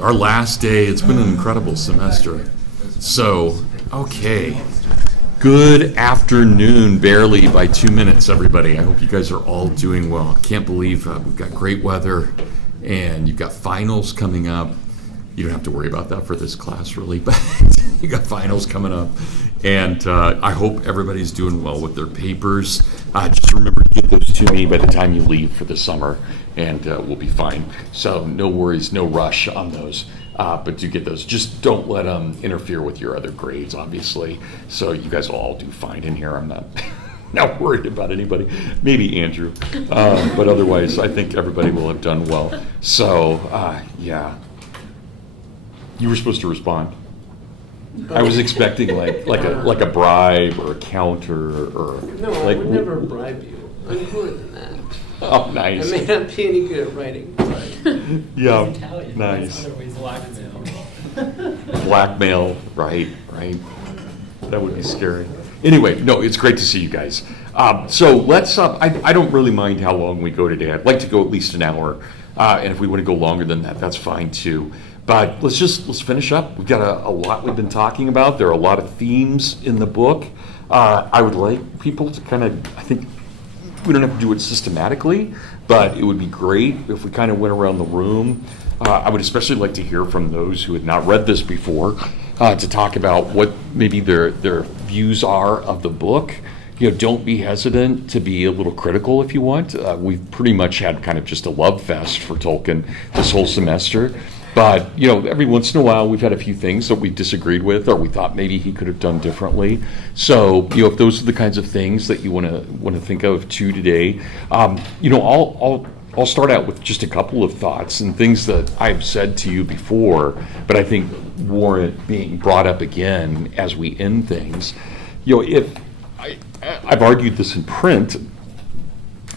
Our last day. It's been an incredible semester. So, okay. Good afternoon, barely by 2 minutes, everybody. I hope you guys are all doing well. Can't believe we've got great weather, and you've got finals coming up. You don't have to worry about that for this class, really, but you got finals coming up. And I hope everybody's doing well with their papers. Just remember to get those to me by the time you leave for the summer, and we'll be fine. So no worries, no rush on those. But do get those. Just don't let them interfere with your other grades, obviously. So you guys will all do fine in here. I'm not not worried about anybody. Maybe Andrew. But otherwise, I think everybody will have done well. So, yeah. You were supposed to respond. I was expecting like a bribe or a counter or no, I would never bribe you. I'm cooler than that. Oh, nice. I may not be any good at writing, but yeah, Italian, nice. Otherwise, blackmail. Blackmail, right. That would be scary. Anyway, no, it's great to see you guys. So let's. I don't really mind how long we go today. I'd like to go at least an hour, and if we want to go longer than that, that's fine too. But let's finish up. We've got a lot we've been talking about. There are a lot of themes in the book. I would like people to kind of, I think we don't have to do it systematically, but it would be great if we kind of went around the room. I would especially like to hear from those who had not read this before to talk about what maybe their views are of the book. You know, don't be hesitant to be a little critical if you want. We've pretty much had kind of just a love fest for Tolkien this whole semester. But, you know, every once in a while we've had a few things that we disagreed with or we thought maybe he could have done differently. So, you know, if those are the kinds of things that you want to think of too today, you know, I'll start out with just a couple of thoughts and things that I've said to you before, but I think warrant being brought up again as we end things. You know, I've argued this in print,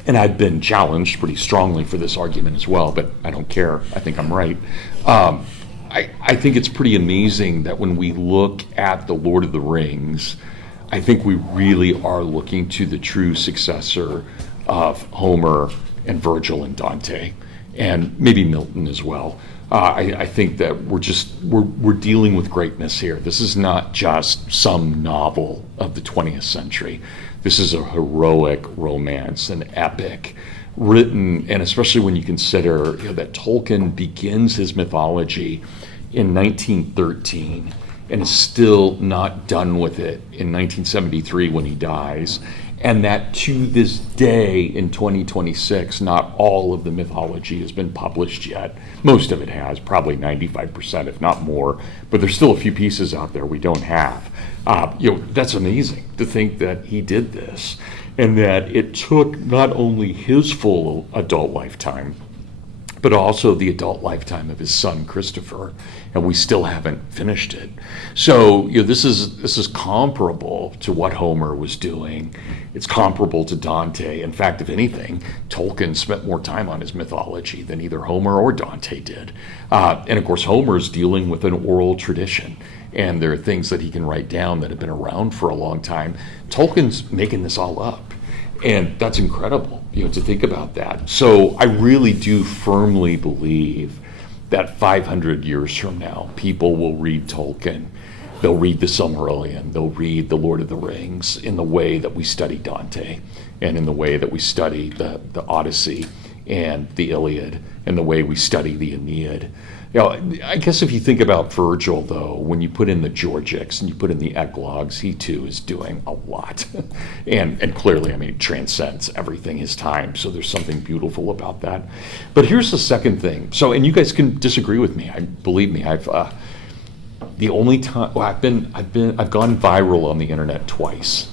and I've been challenged pretty strongly for this argument as well, but I don't care. I think I'm right. I think it's pretty amazing that when we look at The Lord of the Rings, I think we really are looking to the true successor of Homer and Virgil and Dante, and maybe Milton as well. I think that we're dealing with greatness here. This is not just some novel of the 20th century. This is a heroic romance, an epic, written, and especially when you consider that Tolkien begins his mythology in 1913 and is still not done with it in 1973 when he dies, and that to this day in 2026, not all of the mythology has been published yet. Most of it has, probably 95%, if not more, but there's still a few pieces out there we don't have. That's amazing to think that he did this, and that it took not only his full adult lifetime, but also the adult lifetime of his son Christopher, and we still haven't finished it. So this is comparable to what Homer was doing. It's comparable to Dante. In fact, if anything, Tolkien spent more time on his mythology than either Homer or Dante did. And of course, Homer's dealing with an oral tradition, and there are things that he can write down that have been around for a long time. Tolkien's making this all up. And that's incredible, to think about that. So I really do firmly believe that 500 years from now, people will read Tolkien. They'll read the Silmarillion. They'll read The Lord of the Rings in the way that we study Dante, and in the way that we study the Odyssey and the Iliad, and the way we study the Aeneid. I guess if you think about Virgil, though, when you put in the Georgics and you put in the Eclogues, he too is doing a lot. and clearly, it transcends everything his time. So there's something beautiful about that. But here's the second thing. So, and you guys can disagree with me. Believe me, I've the only time I've gone viral on the internet twice.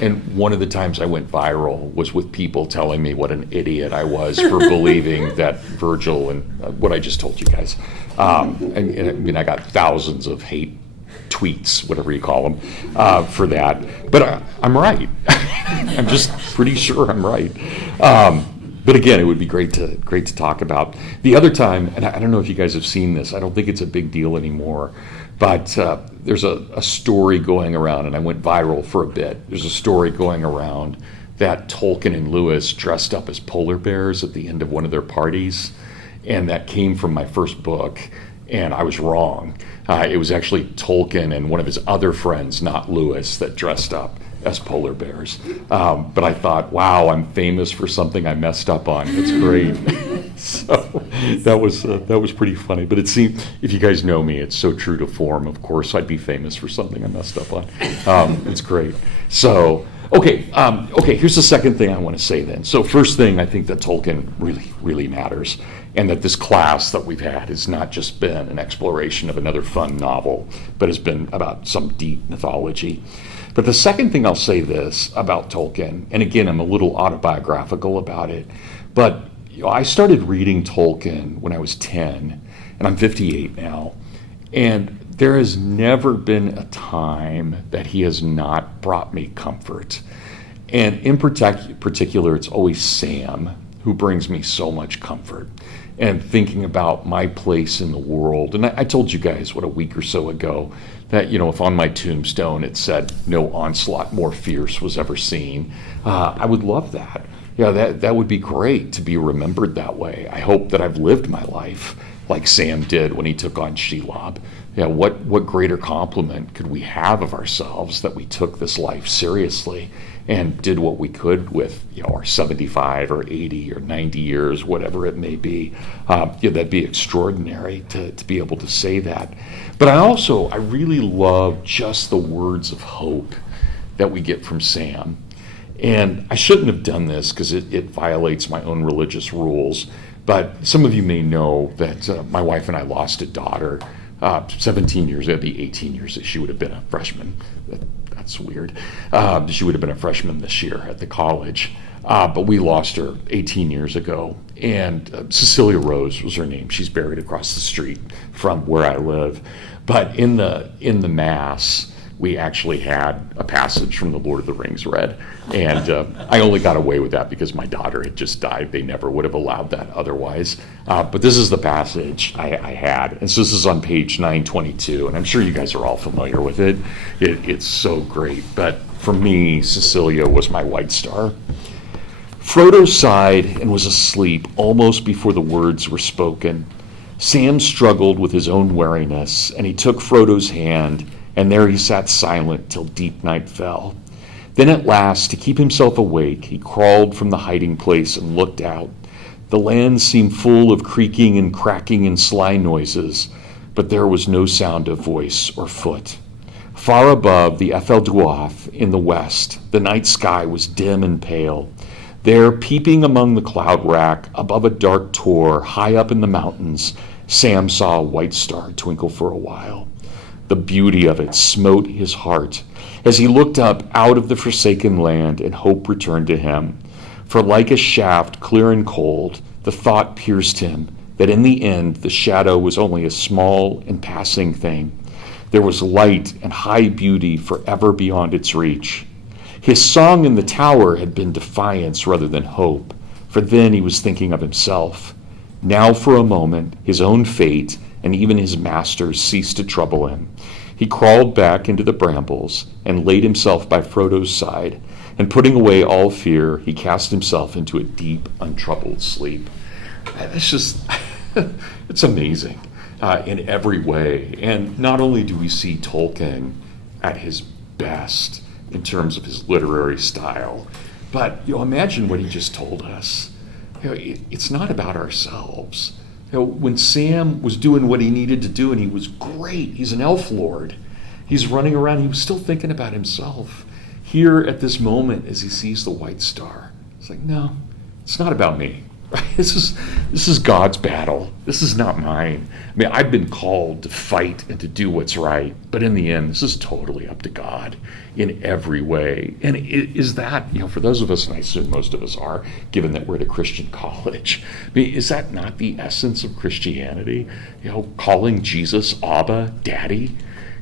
And one of the times I went viral was with people telling me what an idiot I was for believing that Virgil and what I just told you guys. I got thousands of hate tweets, whatever you call them, for that. But I'm right. I'm just pretty sure I'm right. But again, it would be great to talk about. The other time, and I don't know if you guys have seen this, I don't think it's a big deal anymore, but there's a story going around, and I went viral for a bit. There's a story going around that Tolkien and Lewis dressed up as polar bears at the end of one of their parties, and that came from my first book, and I was wrong. It was actually Tolkien and one of his other friends, not Lewis, that dressed up as polar bears. But I thought, wow, I'm famous for something I messed up on. It's great. So that was pretty funny. But it seemed, if you guys know me, it's so true to form. Of course, I'd be famous for something I messed up on. It's great. So, okay, here's the second thing I want to say then. So first thing, I think that Tolkien really, really matters, and that this class that we've had has not just been an exploration of another fun novel, but has been about some deep mythology. But the second thing I'll say this about Tolkien, and again, I'm a little autobiographical about it, but I started reading Tolkien when I was 10, and I'm 58 now, and there has never been a time that he has not brought me comfort. And in particular, it's always Sam who brings me so much comfort. And thinking about my place in the world, and I told you guys, what, a week or so ago, that, if on my tombstone it said, "No onslaught more fierce was ever seen," I would love that. That would be great to be remembered that way. I hope that I've lived my life like Sam did when he took on Shelob. What greater compliment could we have of ourselves that we took this life seriously and did what we could with our 75 or 80 or 90 years, whatever it may be. That'd be extraordinary to be able to say that. But I really love just the words of hope that we get from Sam. And I shouldn't have done this because it violates my own religious rules. But some of you may know that my wife and I lost a daughter 17 years, it'd be 18 years that she would have been a freshman. That's weird. She would have been a freshman this year at the college. But we lost her 18 years ago. And Cecilia Rose was her name. She's buried across the street from where I live. But in the Mass, we actually had a passage from the Lord of the Rings read. And I only got away with that because my daughter had just died. They never would have allowed that otherwise. But this is the passage I had. And so this is on page 922, and I'm sure you guys are all familiar with it. It's so great. But for me, Cecilia was my white star. Frodo sighed and was asleep almost before the words were spoken. Sam struggled with his own wariness, and he took Frodo's hand, and there he sat silent till deep night fell. Then at last, to keep himself awake, he crawled from the hiding place and looked out. The land seemed full of creaking and cracking and sly noises, but there was no sound of voice or foot. Far above the Ethel Dwarf in the west, the night sky was dim and pale. There, peeping among the cloud rack, above a dark tor high up in the mountains, Sam saw a white star twinkle for a while. The beauty of it smote his heart as he looked up out of the forsaken land, and hope returned to him. For like a shaft clear and cold, the thought pierced him that in the end the shadow was only a small and passing thing. There was light and high beauty forever beyond its reach. His song in the tower had been defiance rather than hope, for then he was thinking of himself. Now for a moment his own fate and even his master's ceased to trouble him. He crawled back into the brambles and laid himself by Frodo's side, and putting away all fear, he cast himself into a deep, untroubled sleep. It's just, it's amazing in every way. And not only do we see Tolkien at his best in terms of his literary style, but imagine what he just told us. It's not about ourselves. When Sam was doing what he needed to do, and he was great, he's an elf lord, he's running around, he was still thinking about himself. Here at this moment, as he sees the white star, it's like, no, it's not about me. This is God's battle. This is not mine. I mean, I've been called to fight and to do what's right, but in the end, this is totally up to God in every way. And is that, for those of us, and I assume most of us are, given that we're at a Christian college, I mean, is that not the essence of Christianity? Calling Jesus Abba, Daddy,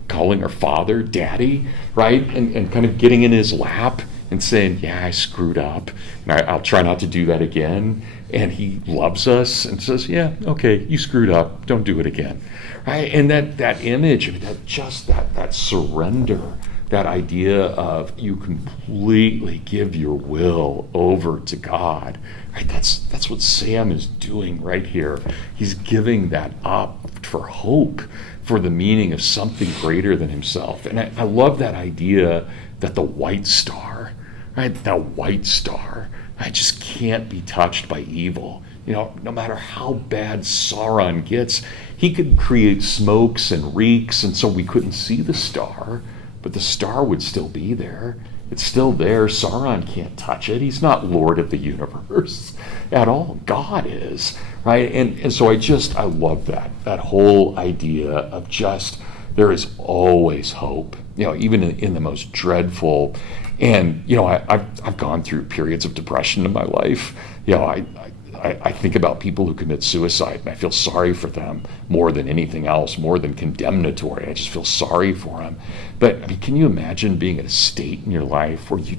calling our Father Daddy, right? And kind of getting in his lap and saying, yeah, I screwed up, and I'll try not to do that again. And he loves us and says, yeah, okay, you screwed up, don't do it again. Right? And that image, that surrender that idea of you completely give your will over to God. Right? That's what Sam is doing right here. He's giving that up for hope, for the meaning of something greater than himself. And I love that idea that the white star, right? That white star, I just can't be touched by evil. No matter how bad Sauron gets, he could create smokes and reeks, and so we couldn't see the star, but the star would still be there. It's still there. Sauron can't touch it. He's not Lord of the universe at all. God is, right? And so I love that whole idea of just, there is always hope, even in the most dreadful. And, I've gone through periods of depression in my life. I think about people who commit suicide, and I feel sorry for them more than anything else, more than condemnatory. I just feel sorry for them. But can you imagine being at a state in your life where you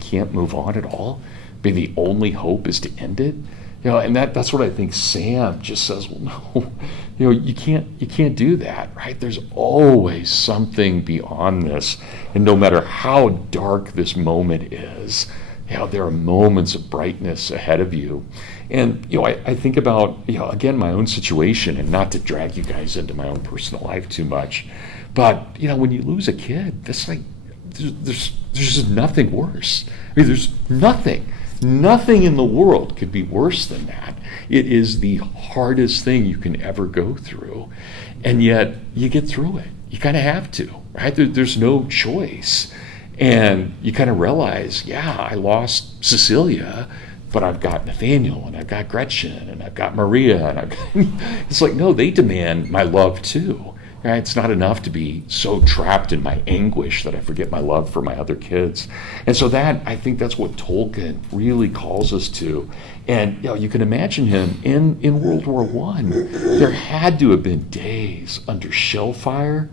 can't move on at all? Maybe the only hope is to end it. And that's what I think Sam just says. Well, no, you can't do that, right? There's always something beyond this, and no matter how dark this moment is, there are moments of brightness ahead of you. And, I think about, again, my own situation, and not to drag you guys into my own personal life too much, but, when you lose a kid, that's like, there's just nothing worse. I mean, there's nothing in the world could be worse than that. It is the hardest thing you can ever go through, and yet you get through it. You kind of have to, right? There's no choice. And you kind of realize, I lost Cecilia, but I've got Nathaniel, and I've got Gretchen, and I've got Maria, and it's like, no, they demand my love too. Right? It's not enough to be so trapped in my anguish that I forget my love for my other kids. And so I think that's what Tolkien really calls us to. And you can imagine him in World War I. There had to have been days under shell fire,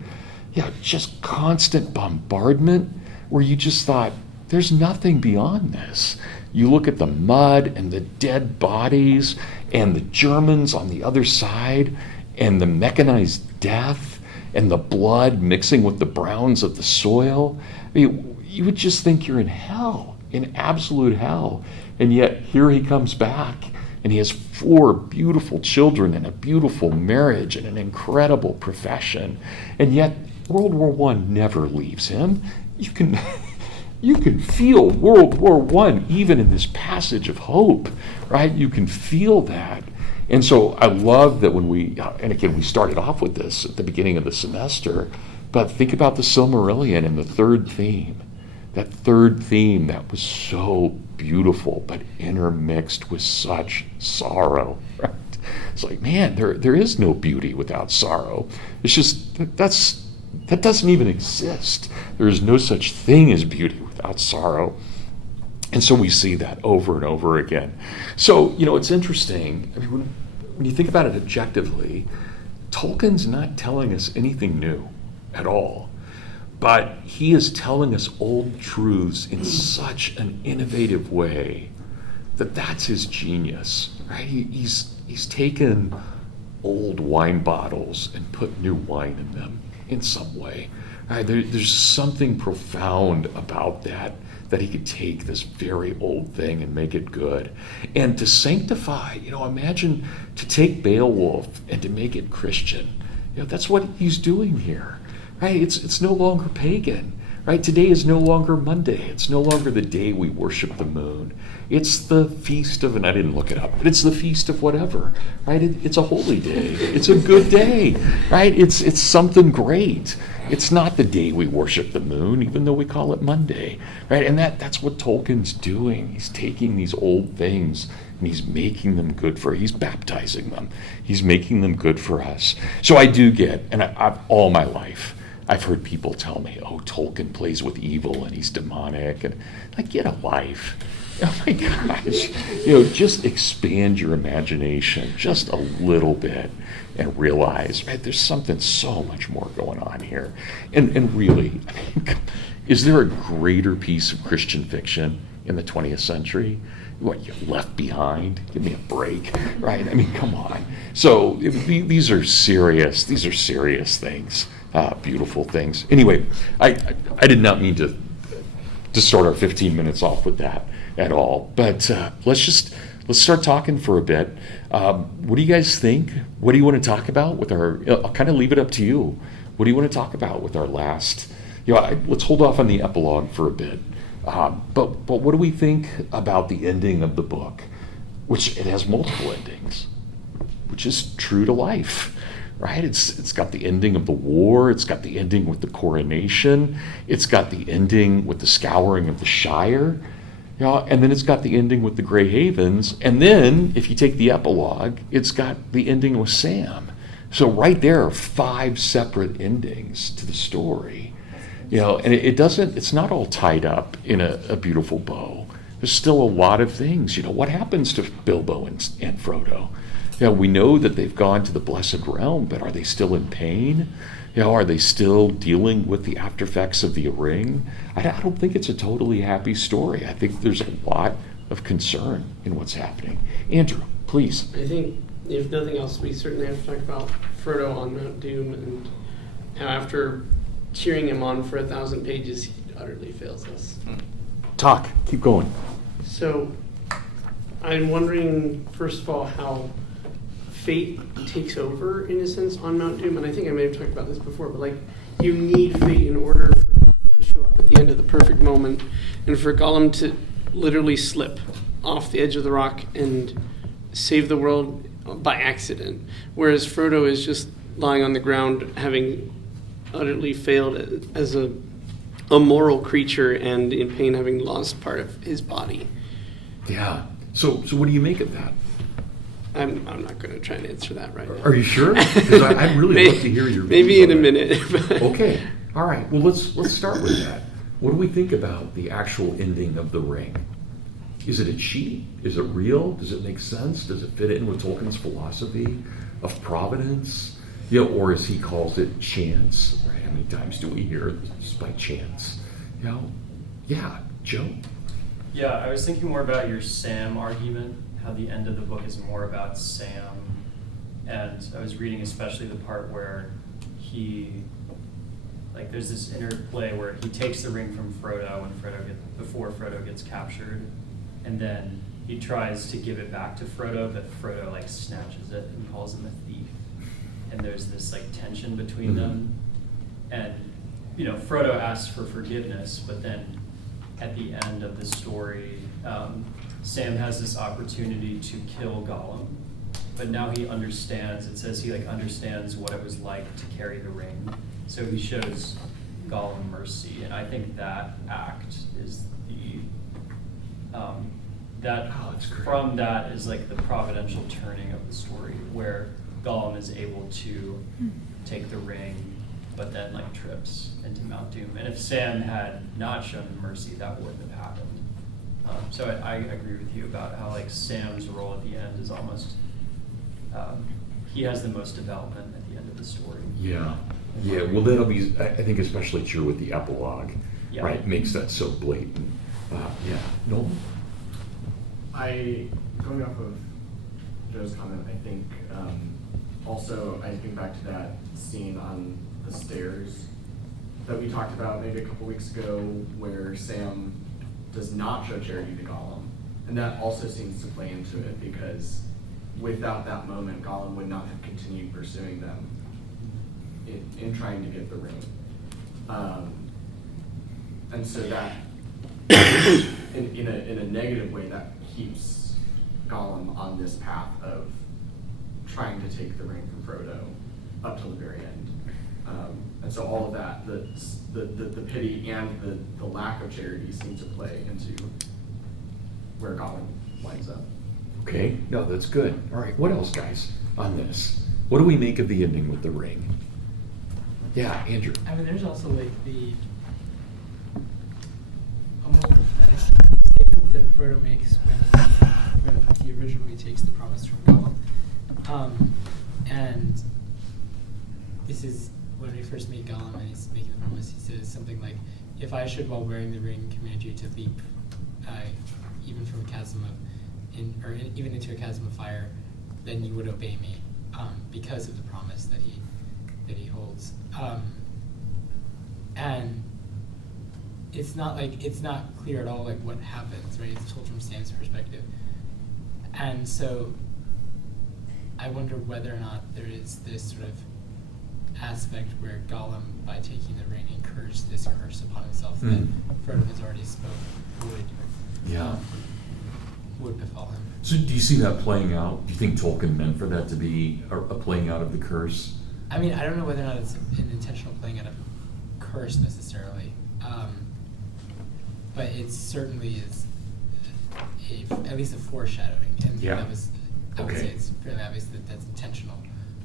just constant bombardment, where you just thought, there's nothing beyond this. You look at the mud and the dead bodies and the Germans on the other side and the mechanized death and the blood mixing with the browns of the soil. I mean, you would just think you're in hell, in absolute hell. And yet here he comes back, and he has 4 beautiful children and a beautiful marriage and an incredible profession. And yet World War I never leaves him. You can feel World War I even in this passage of hope, right? You can feel that. And so I love that when and again, we started off with this at the beginning of the semester, but think about the Silmarillion and the third theme. That third theme that was so beautiful, but intermixed with such sorrow, right? It's like, man, there is no beauty without sorrow. It's just, that doesn't even exist. There is no such thing as beauty without sorrow. And so we see that over and over again. So, it's interesting. I mean, when you think about it objectively, Tolkien's not telling us anything new at all. But he is telling us old truths in such an innovative way that's his genius, right? He's taken old wine bottles and put new wine in them in some way. Right? There's something profound about that he could take this very old thing and make it good. And to sanctify, imagine to take Beowulf and to make it Christian. That's what he's doing here. Right? It's no longer pagan. Right? Today is no longer Monday. It's no longer the day we worship the moon. It's the feast of, and I didn't look it up, but it's the feast of whatever. Right? It's a holy day. It's a good day. Right? It's something great. It's not the day we worship the moon, even though we call it Monday. Right? And that's what Tolkien's doing. He's taking these old things and he's making them good he's baptizing them. He's making them good for us. So I do get, and I've all my life, I've heard people tell me, oh, Tolkien plays with evil and he's demonic. And like, get a life. Oh my gosh. Just expand your imagination just a little bit and realize, right, there's something so much more going on here. And really, is there a greater piece of Christian fiction in the 20th century? What, you Left Behind? Give me a break, right? I mean, come on. So these are serious things beautiful things. Anyway, I did not mean to start our 15 minutes off with that at all. But let's start talking for a bit. What do you guys think? What do you want to talk about with our? I'll kind of leave it up to you. What do you want to talk about with our last? Let's hold off on the epilogue for a bit. But what do we think about the ending of the book? Which it has multiple endings, which is true to life. Right? It's got the ending of the war. It's got the ending with the coronation. It's got the ending with the scouring of the Shire. And then it's got the ending with the Grey Havens. And then, if you take the epilogue, it's got the ending with Sam. So right there are 5 separate endings to the story. And it's not all tied up in a beautiful bow. There's still a lot of things. What happens to Bilbo and Frodo? We know that they've gone to the Blessed Realm, but are they still in pain? Are they still dealing with the after effects of the ring? I don't think it's a totally happy story. I think there's a lot of concern in what's happening. Andrew, please. I think, if nothing else, we certainly have to talk about Frodo on Mount Doom and how after cheering him on for 1,000 pages, he utterly fails us. Talk. Keep going. So, I'm wondering, first of all, how fate takes over, in a sense, on Mount Doom. And I think I may have talked about this before, but you need fate in order for Gollum to show up at the end of the perfect moment, and for Gollum to literally slip off the edge of the rock and save the world by accident. Whereas Frodo is just lying on the ground, having utterly failed as a moral creature and in pain, having lost part of his body. Yeah. So what do you make of that? I'm not going to try and answer that right now. Are you sure? Because I'd really love to hear your views. Maybe in a on it. minute. Okay. All right. Well, let's start with that. What do we think about the actual ending of the ring? Is it a cheat? Is it real? Does it make sense? Does it fit in with Tolkien's philosophy of providence? Or as he calls it, chance. Right? How many times do we hear it's by chance? Yeah, Joe. Yeah, I was thinking more about your Sam argument, how the end of the book is more about Sam. And I was reading especially the part where there's this interplay where he takes the ring from Frodo before Frodo gets captured, and then he tries to give it back to Frodo, but Frodo snatches it and calls him a thief. And there's this tension between them. And Frodo asks for forgiveness, but then at the end of the story, Sam has this opportunity to kill Gollum, but now he understands. It says he understands what it was like to carry the ring, so he shows Gollum mercy, and I think that act is from that is the providential turning of the story, where Gollum is able to take the ring, but then trips into Mount Doom. And if Sam had not shown him mercy, that wouldn't have happened. So I agree with you about how Sam's role at the end is almost he has the most development at the end of the story. Yeah. Well, that'll be, I think, especially true with the epilogue. Yeah. Right? Makes that so blatant. Nolan? Going off of Joe's comment, I think also I think back to that scene on the stairs that we talked about maybe a couple weeks ago, where Sam does not show charity to Gollum, and that also seems to play into it, because without that moment, Gollum would not have continued pursuing them in trying to get the ring, and so that in a negative way, that keeps Gollum on this path of trying to take the ring from Frodo up till the very end. And so all of that, the pity and the lack of charity seem to play into where Gollum winds up. Okay, no, that's good. All right, what else, guys, on this? What do we make of the ending with the ring? Yeah, Andrew. There's also the almost prophetic statement that Frodo makes when he originally takes the promise from Gollum. And this is when we first meet Gollum and he's making the promise. He says something like, "If I should, while wearing the ring, command you to leap even from a chasm even into a chasm of fire, then you would obey me," because of the promise that he holds. And it's not clear at all like what happens, right? It's told from Sam's perspective. And so I wonder whether or not there is this sort of aspect where Gollum, by taking the ring, incurs this curse upon himself that Frodo has already spoke would befall him. So do you see that playing out? Do you think Tolkien meant for that to be a playing out of the curse? I mean, I don't know whether or not it's an intentional playing out of curse necessarily, but it certainly is at least a foreshadowing, and Yeah. I would Okay. say it's fairly obvious that that's intentional.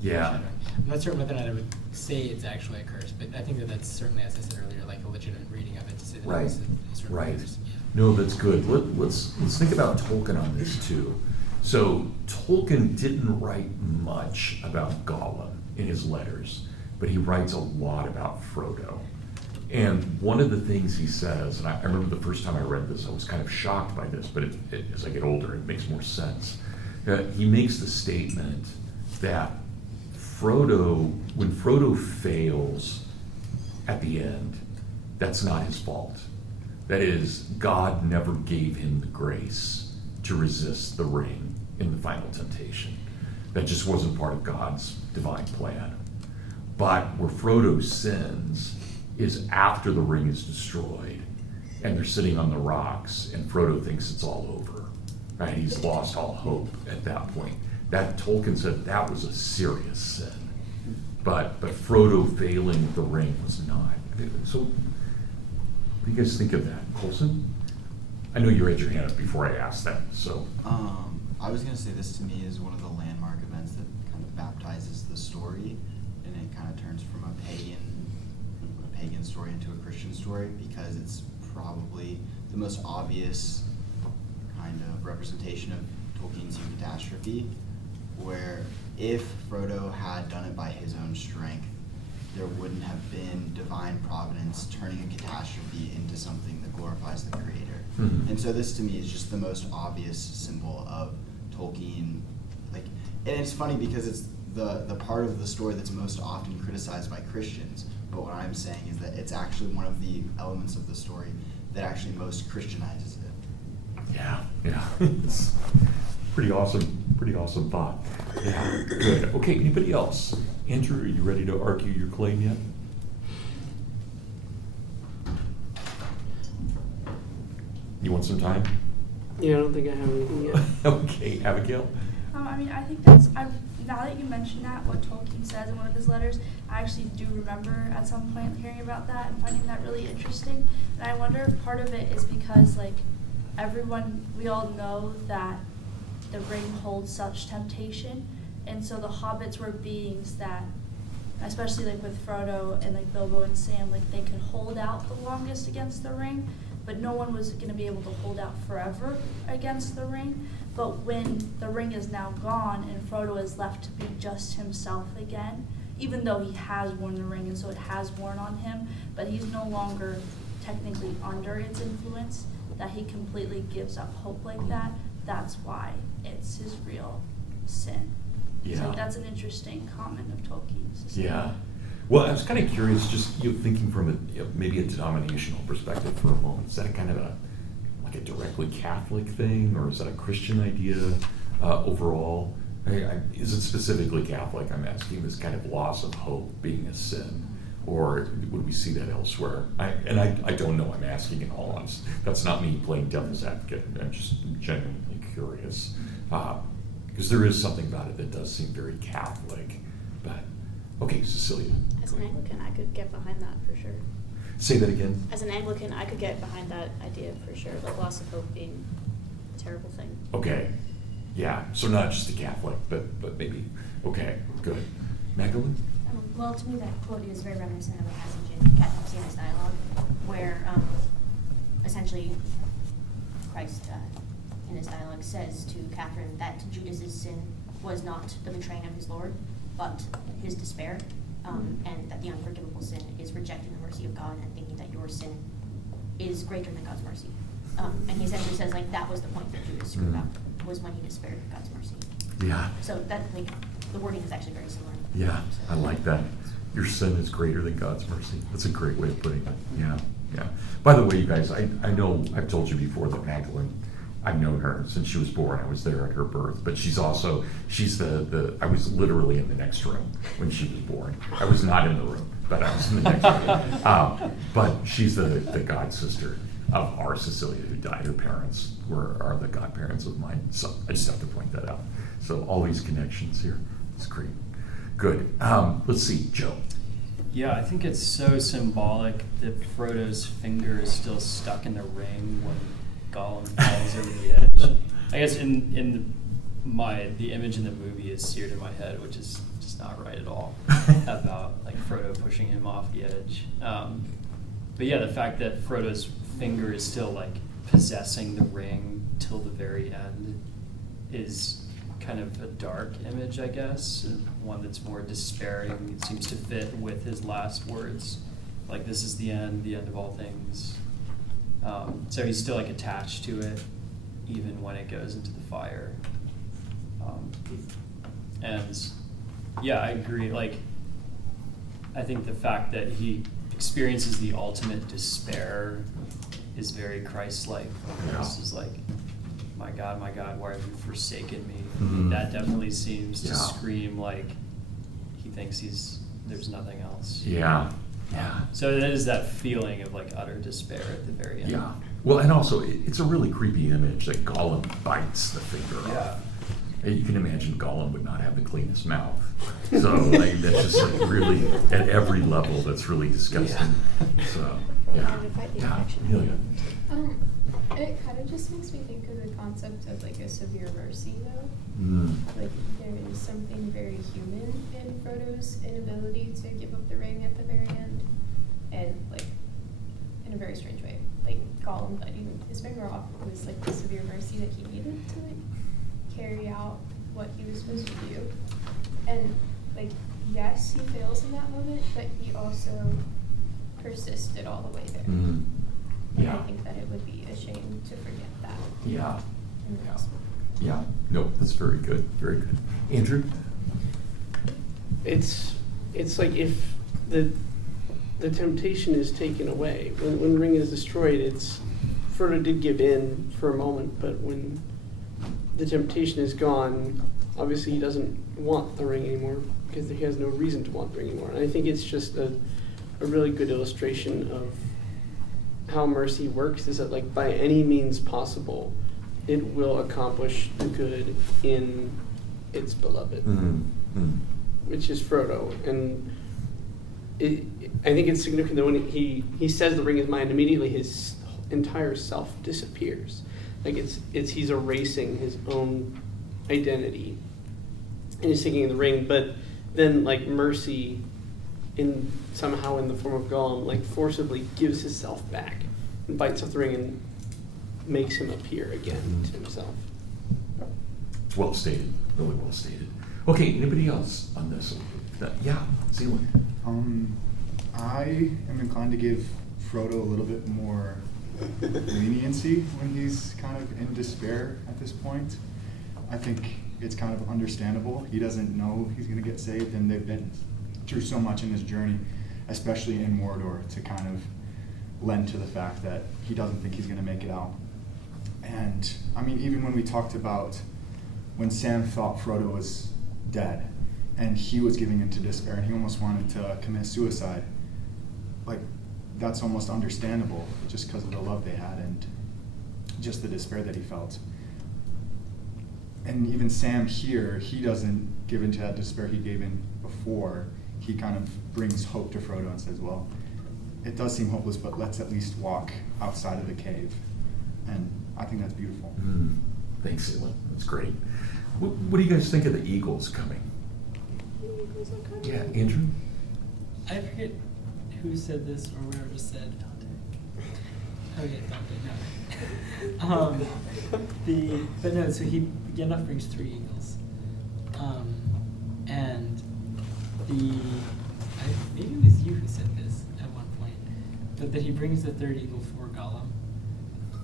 Yeah. Foreshadowing. I'm not certain whether or not I would say it's actually a curse, but I think that that's certainly, as I said earlier, like a legitimate reading of it to say that Right. it's a sort of Right. curse. Yeah. No, that's good. Let's think about Tolkien on this too. So Tolkien didn't write much about Gollum in his letters, but he writes a lot about Frodo. And one of the things he says, and I remember the first time I read this, I was kind of shocked by this, but as I get older, it makes more sense. He makes the statement that when Frodo fails at the end, that's not his fault. That is, God never gave him the grace to resist the ring in the final temptation. That just wasn't part of God's divine plan. But where Frodo sins is after the ring is destroyed and they're sitting on the rocks and Frodo thinks it's all over. Right? He's lost all hope at that point. That Tolkien said that was a serious sin. But Frodo failing the ring was not. So what do you guys think of that? Colson? I know you raised your hand up before I asked that, so. I was going to say this to me is one of the landmark events that kind of baptizes the story, and it kind of turns from a pagan story into a Christian story, because it's probably the most obvious kind of representation of Tolkien's catastrophe, where if Frodo had done it by his own strength, there wouldn't have been divine providence turning a catastrophe into something that glorifies the creator. Mhm. And so this to me is just the most obvious symbol of Tolkien. And it's funny because it's the part of the story that's most often criticized by Christians, but what I'm saying is that it's actually one of the elements of the story that actually most Christianizes it. Yeah. It's pretty awesome thought. Yeah, good. Okay, anybody else? Andrew, are you ready to argue your claim yet? You want some time? Yeah, I don't think I have anything yet. Okay, Abigail? I mean, I think now that you mentioned that, what Tolkien says in one of his letters, I actually do remember at some point hearing about that and finding that really interesting. And I wonder if part of it is because, we all know that the ring holds such temptation, and so the hobbits were beings that, especially with Frodo and Bilbo and Sam, they could hold out the longest against the ring, but no one was going to be able to hold out forever against the ring. But when the ring is now gone and Frodo is left to be just himself again, even though he has worn the ring and so it has worn on him, but he's no longer technically under its influence, that he completely gives up hope like that, that's why it's his real sin. Yeah. So that's an interesting comment of Tolkien's. Yeah. Well, I was kind of curious, just thinking from maybe a denominational perspective for a moment. Is that kind of a directly Catholic thing, or is that a Christian idea overall? Is it specifically Catholic? I'm asking, this kind of loss of hope being a sin, or would we see that elsewhere? I don't know. I'm asking in all honesty. That's not me playing devil's advocate. I'm just genuinely curious, because there is something about it that does seem very Catholic. But okay, Cecilia. As an Anglican, I could get behind that for sure. Say that again. As an Anglican, I could get behind that idea for sure, loss of hope being a terrible thing. Okay. Yeah. So not just a Catholic, but maybe. Okay. Good. Magdalene. Well, to me, that quote is very reminiscent of a passage in Catholic Seminar dialogue, where essentially Christ, in his dialogue, says to Catherine that Judas's sin was not the betraying of his Lord, but his despair, and that the unforgivable sin is rejecting the mercy of God and thinking that your sin is greater than God's mercy. And he essentially says that was the point that Judas screwed up, was when he despaired of God's mercy. Yeah. So that the wording is actually very similar. Yeah. I like that. your sin is greater than God's mercy. That's a great way of putting it. Yeah, yeah. By the way, you guys, I know I've told you before that Magdalene, I've known her since she was born. I was there at her birth, but she's I was literally in the next room when she was born. I was not in the room, but I was in the next room. But she's the god sister of our Cecilia who died. Her parents are the godparents of mine. So I just have to point that out. So all these connections here. It's great. Good. Let's see, Joe. Yeah, I think it's so symbolic that Frodo's finger is still stuck in the ring when Gollum falls over the edge. I guess the image in the movie is seared in my head, which is just not right at all, about like Frodo pushing him off the edge. But yeah, the fact that Frodo's finger is still like possessing the ring till the very end is kind of a dark image, I guess, and one that's more despairing. It seems to fit with his last words, like this is the end of all things. So he's still like attached to it, even when it goes into the fire. And yeah, I agree. Like, I think the fact that he experiences the ultimate despair is very Christ-like. Yeah. This is like, my God, why have you forsaken me? Mhm. That definitely seems to Yeah. scream like he thinks there's nothing else. Yeah. Yeah. So that is that feeling of like utter despair at the very end. Yeah. Well, and also, it's a really creepy image that Gollum bites the finger off. You can imagine Gollum would not have the cleanest mouth. So like, that's just like really, at every level, that's really disgusting. So, yeah. Yeah, Amelia. It kind of just makes me think of the concept of like a severe mercy, though. Mm. Like there is something very human in Frodo's inability to give up the ring at the very end, and like in a very strange way. Like Gollum cutting his finger off was like the severe mercy that he needed to like carry out what he was supposed to do. And like yes, he fails in that moment, but he also persisted all the way there. Mm. And Yeah. I think that it would be a shame to forget that. Yeah. in the Yeah. next one. Yeah. No, that's very good. Very good. Andrew? It's like if the temptation is taken away. When the ring is destroyed, Frodo did give in for a moment, but when the temptation is gone, obviously he doesn't want the ring anymore because he has no reason to want the ring anymore. And I think it's just a really good illustration of how mercy works, is that like by any means possible, it will accomplish the good in its beloved, which is Frodo. And I think it's significant that when he says the ring is mine, immediately his entire self disappears. Like he's erasing his own identity and he's taking the ring. But then like mercy, somehow in the form of Gollum, like forcibly gives his self back and bites off the ring and makes him appear again to himself. It's well stated. Really well stated. Okay, anybody else on this? Yeah, Zealand. I am inclined to give Frodo a little bit more leniency when he's kind of in despair at this point. I think it's kind of understandable. He doesn't know he's going to get saved, and they've been through so much in his journey, especially in Mordor, to kind of lend to the fact that he doesn't think he's going to make it out. And I mean, even when we talked about when Sam thought Frodo was dead and he was giving into despair and he almost wanted to commit suicide, like that's almost understandable just because of the love they had and just the despair that he felt. And even Sam here, he doesn't give into that despair he gave in before. He kind of brings hope to Frodo and says, well, it does seem hopeless, but let's at least walk outside of the cave. And I think that's beautiful. Thanks, Zealand. That's great. What do you guys think of the Eagles coming? Yeah, Andrew? I forget who said this or whoever just said. Okay, Dante, no. But no, so Gandalf brings 3 eagles. And maybe it was you who said this at one point, but that he brings the 3rd eagle for Gollum,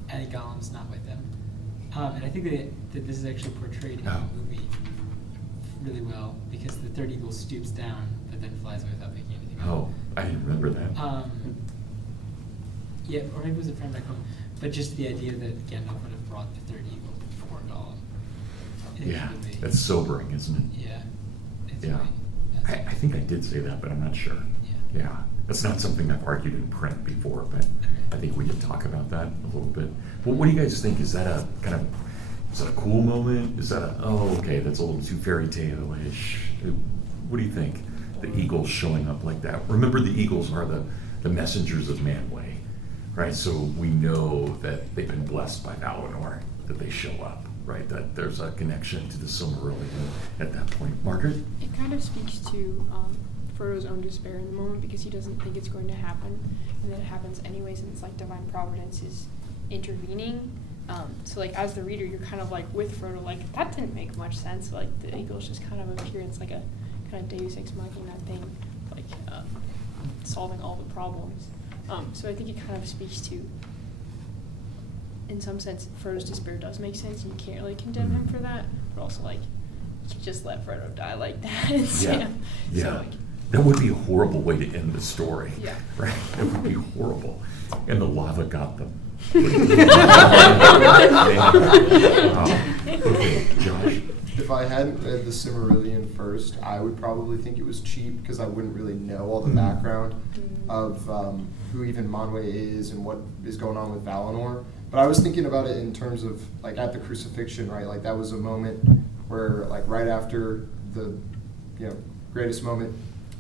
and Gollum's not with him. And I think that this is actually portrayed in the movie really well, because the 3rd eagle stoops down, but then flies away without picking anything I didn't remember that. Yeah, or maybe it was a friend back home. But just the idea that Gandalf would have brought the third eagle before Gollum. Yeah, Really- that's sobering, isn't it? Yeah. It's Yeah. really- that's- I think I did say that, but I'm not sure. Yeah. Yeah, that's not something I've argued in print before, but I think we can talk about that a little bit. Well, what do you guys think? Is that a kind of, is that a cool moment? Is that a, oh, okay, that's a little too fairy tale-ish? What do you think? The eagles showing up like that. Remember, the eagles are the messengers of Manwë, right? So we know that they've been blessed by Valinor, that they show up, right? That there's a connection to the Silmarillion at that point. Margaret? It kind of speaks to Frodo's own despair in the moment because he doesn't think it's going to happen, and then it happens anyways, and it's like divine providence is intervening. So like as the reader, you're kind of like with Frodo, like that didn't make much sense. Like the eagles just kind of appear. It's like a kind of Deus Ex Machina thing, like solving all the problems. So I think it kind of speaks to, in some sense, Frodo's despair does make sense, and you can't really condemn him for that. But also like, you just let Frodo die like that. And Sam. Yeah. So, like, That would be a horrible way to end the story. Yeah. Right? It would be horrible. And the lava got them. Okay, Josh? If I hadn't read the Silmarillion first, I would probably think it was cheap because I wouldn't really know all the background of who even Manwë is and what is going on with Valinor. But I was thinking about it in terms of like at the crucifixion, right? Like that was a moment where like right after the greatest moment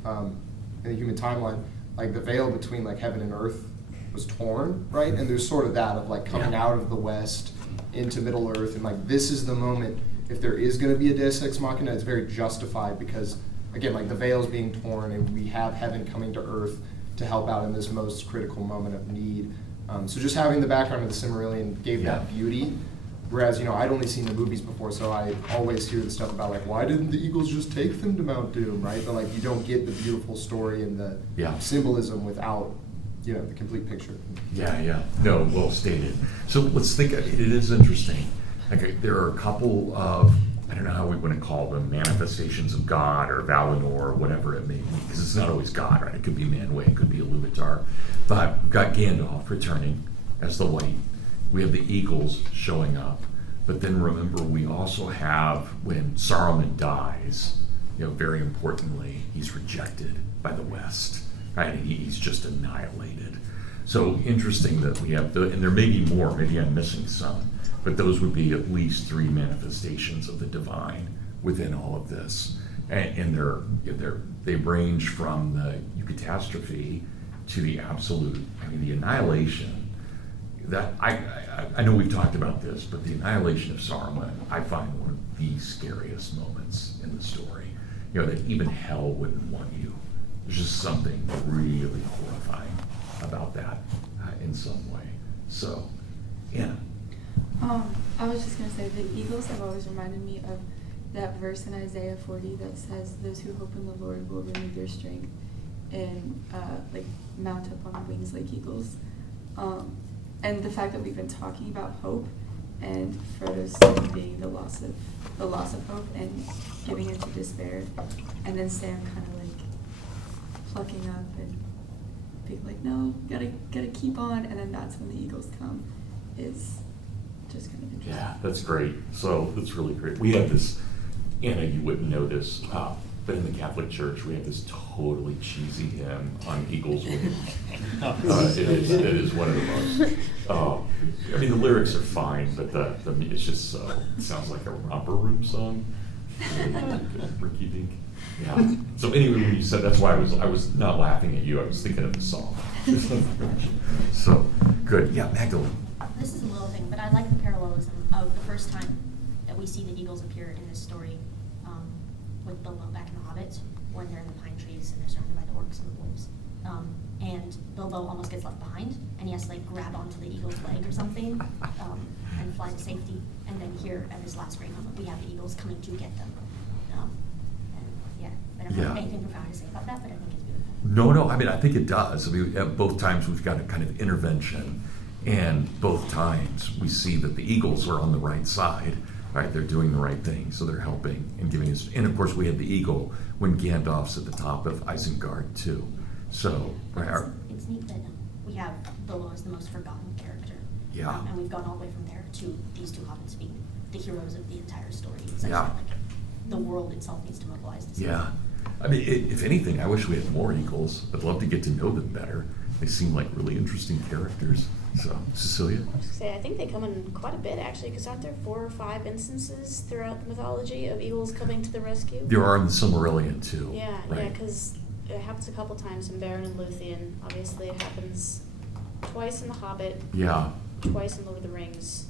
in the human timeline, like the veil between like heaven and earth was torn, right? And there's sort of that of like coming out of the West into Middle Earth, and like this is the moment. If there is going to be a Deus Ex Machina, it's very justified because, again, like the veil's being torn and we have heaven coming to earth to help out in this most critical moment of need. So just having the background of the Silmarillion gave that beauty. Whereas, I'd only seen the movies before, so I always hear the stuff about like, why didn't the Eagles just take them to Mount Doom, right? But like, you don't get the beautiful story and the symbolism without, the complete picture. Yeah. No, well stated. So let's think, it is interesting. Like, there are a couple of, I don't know how we want to call them, manifestations of God or Valinor or whatever it may be, because it's not always God, right? It could be Manwë, it could be Iluvatar. But we've got Gandalf returning as the light. We have the eagles showing up. But then remember, we also have when Saruman dies, very importantly, he's rejected by the West, right? He's just annihilated. So interesting that we have, and there may be more, maybe I'm missing some, but those would be at least 3 manifestations of the divine within all of this. And they range from the eucatastrophe to the absolute, the annihilation. That I know we've talked about this, but the annihilation of Saruman, I find one of the scariest moments in the story. That even hell wouldn't want you. There's just something really horrifying about that in some way. So, yeah. I was just going to say, the eagles have always reminded me of that verse in Isaiah 40 that says, those who hope in the Lord will renew their strength and mount up on wings like eagles. And the fact that we've been talking about hope and Frodo's son being the loss of hope and giving into despair, and then Sam kind of plucking up and being like, no, gotta keep on, and then that's when the eagles come, is just kind of interesting. Yeah, that's great. So that's really great. We have this, Anna, you wouldn't know this, but in the Catholic Church, we have this totally cheesy hymn on Eagles Wings. It is one of the most. The lyrics are fine, but it's just it sounds like a romper room song. Rinky Dink. Yeah. So anyway, when you said, that's why I was not laughing at you. I was thinking of the song. So good. Yeah, Magdalene. This is a little thing, but I like the parallelism of the first time that we see the eagles appear in this story with Bilbo back in The Hobbit, when they're in the pine trees and they're surrounded by the orcs and the wolves. And Bilbo almost gets left behind, and he has to grab onto the eagle's leg or something and fly to safety. And then here at this last great moment, we have the eagles coming to get them. I don't have anything profound to say about that, but I think it's beautiful. No, I think it does. Both times we've got a kind of intervention, and both times we see that the eagles are on the right side, right? They're doing the right thing, so they're helping and giving us. And of course, we have the eagle when Gandalf's at the top of Isengard too, So, It's neat that we have Bilbo as the most forgotten character. Yeah. And we've gone all the way from there to these two hobbits being the heroes of the entire story. It's Yeah. like the world itself needs to mobilize to see yeah. I mean, if anything, I wish we had more Eagles. I'd love to get to know them better. They seem like really interesting characters. So, Cecilia? I was gonna say, I think they come in quite a bit actually, because aren't there 4 or 5 instances throughout the mythology of eagles coming to the rescue? There are in the Silmarillion too. Yeah, right? because it happens a couple times in Beren and Luthien. Obviously, it happens twice in The Hobbit, Yeah. twice in Lord of the Rings.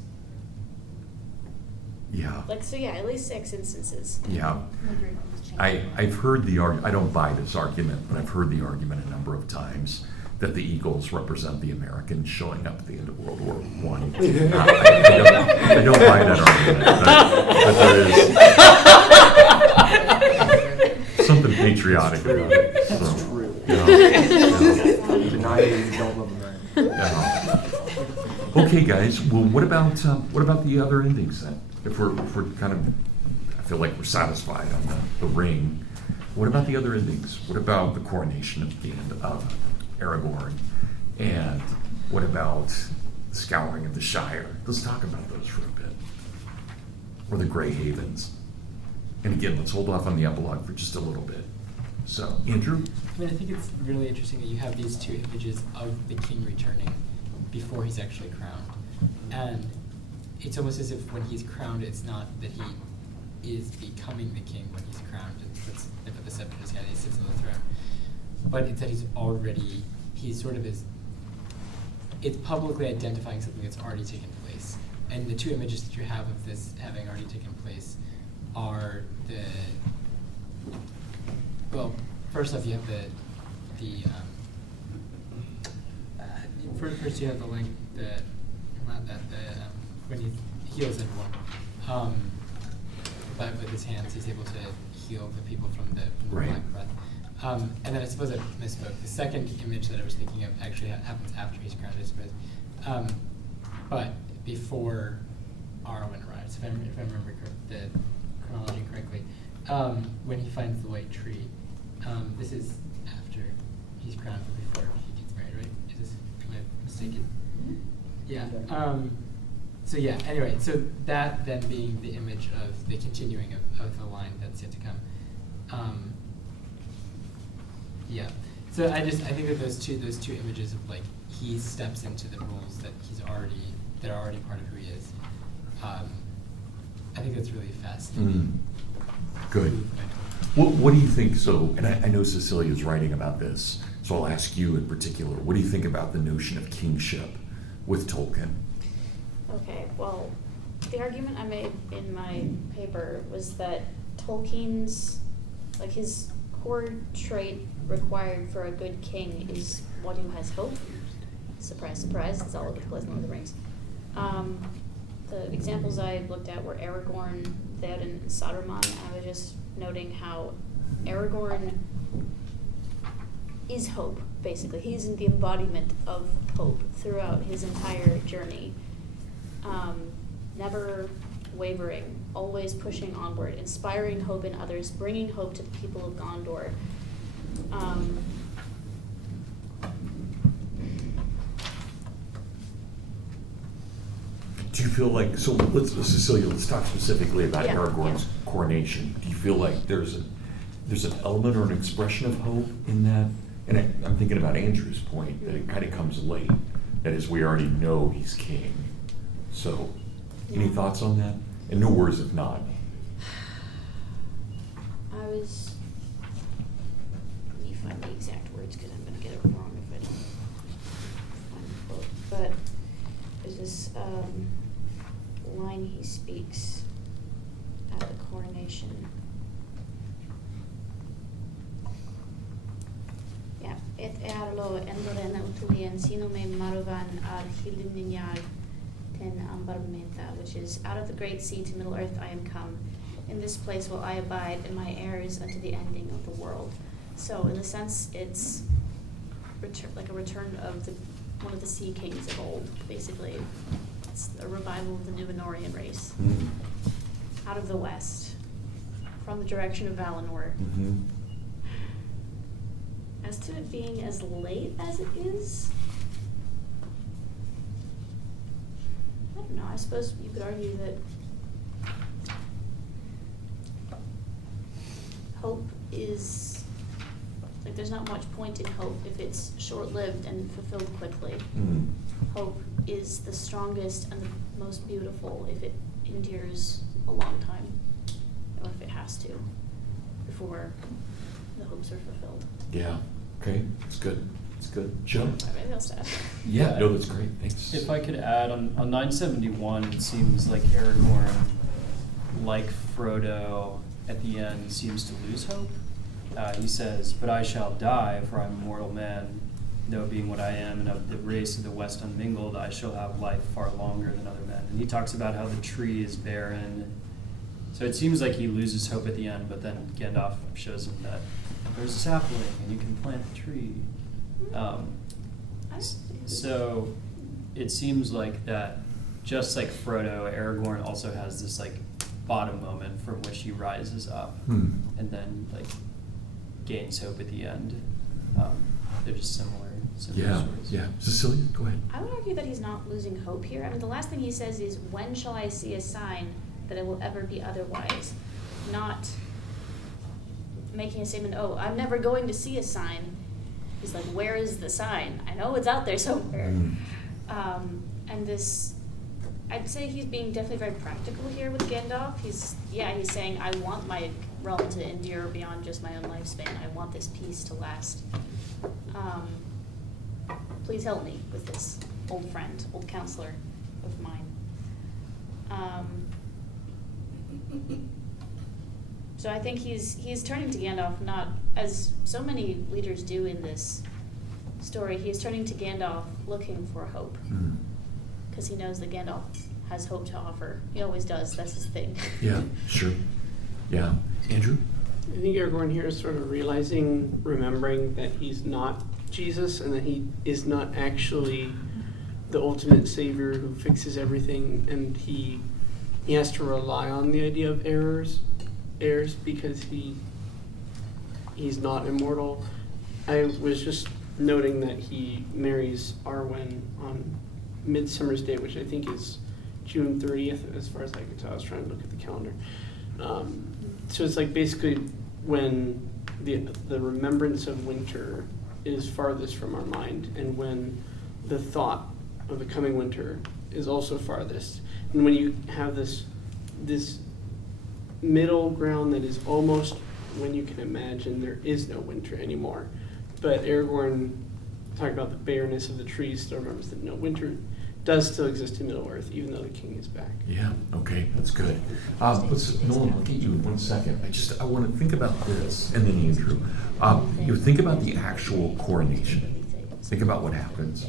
Yeah. Like, so yeah, at least 6 instances. Yeah. Madrid was changed. I've heard the argument, I don't buy this argument, but I've heard the argument a number of times that the Eagles represent the Americans showing up at the end of World War I. I don't buy that argument, but there is something patriotic about it. That's So, true. yeah. Deny it, you don't love America. Yeah. Okay, guys. Well, what about the other endings then? If we're kind of, I feel like we're satisfied on the ring. What about the other endings? What about the coronation at the end of Aragorn? And what about the Scouring of the Shire? Let's talk about those for a bit. Or the Grey Havens. And again, let's hold off on the epilogue for just a little bit. So, Andrew? I mean, I think it's really interesting that you have these two images of the king returning before he's actually crowned. And it's almost as if when he's crowned, it's not that he is becoming the king when he's crowned and they put the scepter in his hand and he sits on the throne. But it's that he sort of is, it's publicly identifying something that's already taken place. And the two images that you have of this having already taken place are well, first off, you have first you have the link when he heals everyone, but with his hands he's able to heal the people from the Right. Black Breath. And then I suppose I misspoke. The second image that I was thinking of actually happens after he's crowned, I suppose, but before Arwen arrives, if I remember the chronology correctly. When he finds the white tree, this is after he's crowned, but before he gets married, right? Am I mistaken? Yeah. So yeah. Anyway, so that then being the image of the continuing of the line that's yet to come. Yeah. So I think that those two images of like he steps into the roles that are already part of who he is. I think that's really fascinating. Good. What do you think? So, and I know Cecilia's writing about this, so I'll ask you in particular. What do you think about the notion of kingship with Tolkien? Okay, well, the argument I made in my paper was that Tolkien's, like his core trait required for a good king is one who has hope. Surprise, surprise, it's all over the place in Lord of the Rings. The examples I looked at were Aragorn, Theoden, and Saruman. I was just noting how Aragorn is hope, basically. He's the embodiment of hope throughout his entire journey. Never wavering, always pushing onward, inspiring hope in others, bringing hope to the people of Gondor. Do you feel like, so Cecilia, let's talk specifically about Aragorn's coronation. Do you feel like there's an element or an expression of hope in that? And I'm thinking about Andrew's point, that it kind of comes late. That is, we already know he's king. So, any thoughts on that? And no words if not. Let me find the exact words because I'm going to get it wrong if I don't find the quote. But there's this line he speaks at the coronation. Yeah, et earlo enderen utulien sinome maruvan ad hilumniar ten ambarmenta, which is, out of the great sea to Middle Earth I am come. In this place will I abide, and my heirs unto the ending of the world. So, in a sense, it's like a return of one of the sea kings of old, basically. It's a revival of the Númenórean race. Out of the west, from the direction of Valinor. Mm-hmm. as to it being as late as it is, I don't know, I suppose you could argue that hope is, like, there's not much point in hope if it's short-lived and fulfilled quickly. Mm. Hope is the strongest and the most beautiful if it endures a long time, or if it has to, before the hopes are fulfilled. Yeah, okay, it's good, it's good. Joe? I have anything else to add? Yeah, no, that's great, thanks. If I could add, on 971, it seems like Aragorn, like Frodo, at the end seems to lose hope. He says, "But I shall die, for I am a mortal man. Though being what I am, and of the race of the West unmingled, I shall have life far longer than other men." And he talks about how the tree is barren. So it seems like he loses hope at the end, but then Gandalf shows him that there's a sapling, and you can plant the tree. So it seems like that, just like Frodo, Aragorn also has this like bottom moment from which he rises up, and then like gains hope at the end. They're just similar Yeah, stories. yeah. Cecilia, go ahead. I would argue that he's not losing hope here. I mean, the last thing he says is, "When shall I see a sign that it will ever be otherwise?" Not making a statement, "Oh, I'm never going to see a sign." He's like, "Where is the sign? I know it's out there somewhere." And this, I'd say he's being definitely very practical here with Gandalf. He's saying, "I want my realm to endure beyond just my own lifespan. I want this peace to last. Please help me with this, old friend, old counselor of mine." So I think he's turning to Gandalf, not as so many leaders do in this story. He's turning to Gandalf looking for hope, because he knows that Gandalf has hope to offer. He always does. That's his thing. Yeah, sure. Yeah. Andrew? I think Aragorn here is sort of remembering that he's not Jesus and that he is not actually the ultimate savior who fixes everything, and he has to rely on the idea of heirs because he's not immortal. I was just noting that he marries Arwen on Midsummer's Day, which I think is June 30th, as far as I can tell. I was trying to look at the calendar. So it's like basically when the remembrance of winter is farthest from our mind, and when the thought of the coming winter is also farthest. And when you have this middle ground that is almost when you can imagine there is no winter anymore. But Aragorn, talking about the bareness of the trees, still remembers that no winter does still exist in Middle-earth, even though the king is back. Yeah, okay, that's good. Nolan, I'll get you in 1 second. I want to think about this, and then Andrew. You think about the actual coronation. Think about what happens.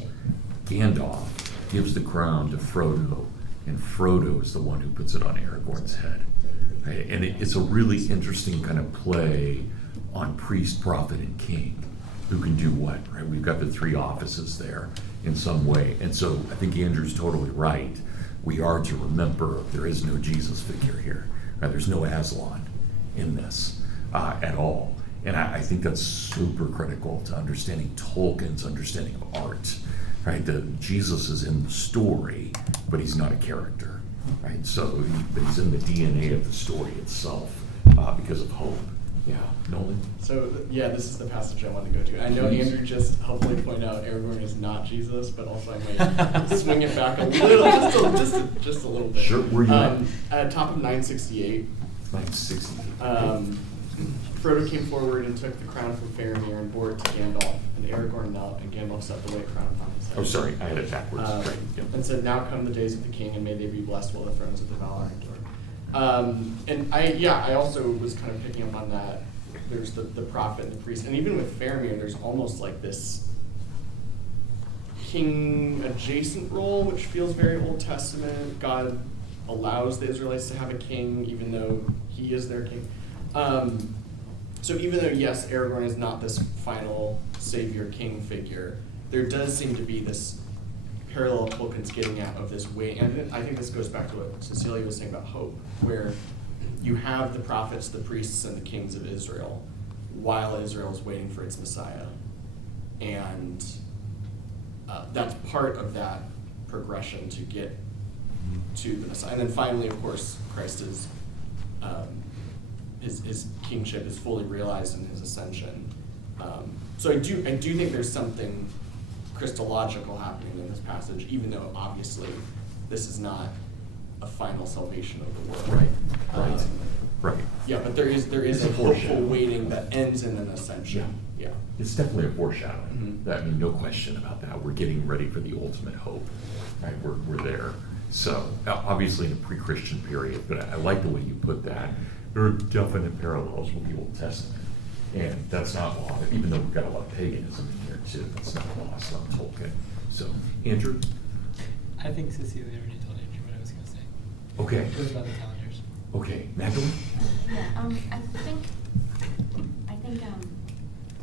Gandalf gives the crown to Frodo, and Frodo is the one who puts it on Aragorn's head. Right? And it's a really interesting kind of play on priest, prophet, and king. Who can do what, right? We've got the three offices there in some way. And so I think Andrew's totally right. We are to remember there is no Jesus figure here. Right? There's no Aslan in this at all. And I think that's super critical to understanding Tolkien's understanding of art, right? That Jesus is in the story, but he's not a character, right? So but he's in the DNA of the story itself because of hope. Yeah, Nolan? So, this is the passage I wanted to go to. I know Andrew just hopefully pointed out Aragorn is not Jesus, but also I might swing it back a little, just a little bit. Sure, where you at top of 968. 968. Frodo came forward and took the crown from Faramir and bore it to Gandalf, and Aragorn knelt, and Gandalf set the white crown upon his head. Oh, sorry, I had it backwards. Right. Yep. And said, "Now come the days of the king, and may they be blessed while the thrones of the Valar endure." And I also was kind of picking up on that. There's the prophet and the priest, and even with Faramir, there's almost like this king adjacent role, which feels very Old Testament. God allows the Israelites to have a king, even though he is their king. So even though, yes, Aragorn is not this final savior king figure, there does seem to be this parallel Tolkien's getting at of this way, and I think this goes back to what Cecilia was saying about hope, where you have the prophets, the priests, and the kings of Israel, while Israel is waiting for its Messiah. and that's part of that progression to get to the Messiah. And then finally, of course, Christ is his kingship is fully realized in his ascension. So I do think there's something Christological happening in this passage, even though obviously this is not a final salvation of the world. Right. Right. Yeah, but there is It's a a hopeful foreshadowing. waiting that ends in an ascension. Yeah. It's definitely a foreshadowing. Mhm. I mean, no question about that. We're getting ready for the ultimate hope. Right? We're there. So obviously in a pre-Christian period, but I like the way you put that. There are definite parallels with the Old Testament. And that's not lost, even though we've got a lot of paganism in here too. That's not lost on Tolkien. So, Andrew? I think Cecilia already told Andrew what I was going to say. Okay. It was about the calendars. Okay, Magdalene? Yeah,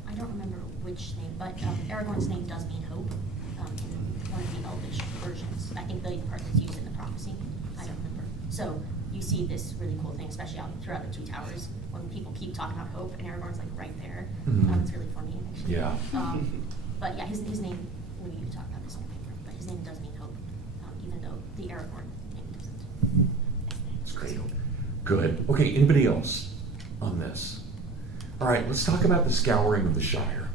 I don't remember which name, but Aragorn's name does mean hope in one of the Elvish versions. I think the part that's used in the prophecy, I don't remember. So you see this really cool thing, especially out throughout the Two Towers, when people keep talking about hope, and Aragorn's like right there. Mhm. It's really funny, actually. Yeah. But yeah, his name, when you talk about this name, but his name does mean hope, even though the Aragorn name doesn't. That's great. Good. Okay, anybody else on this? All right, let's talk about the Scouring of the Shire.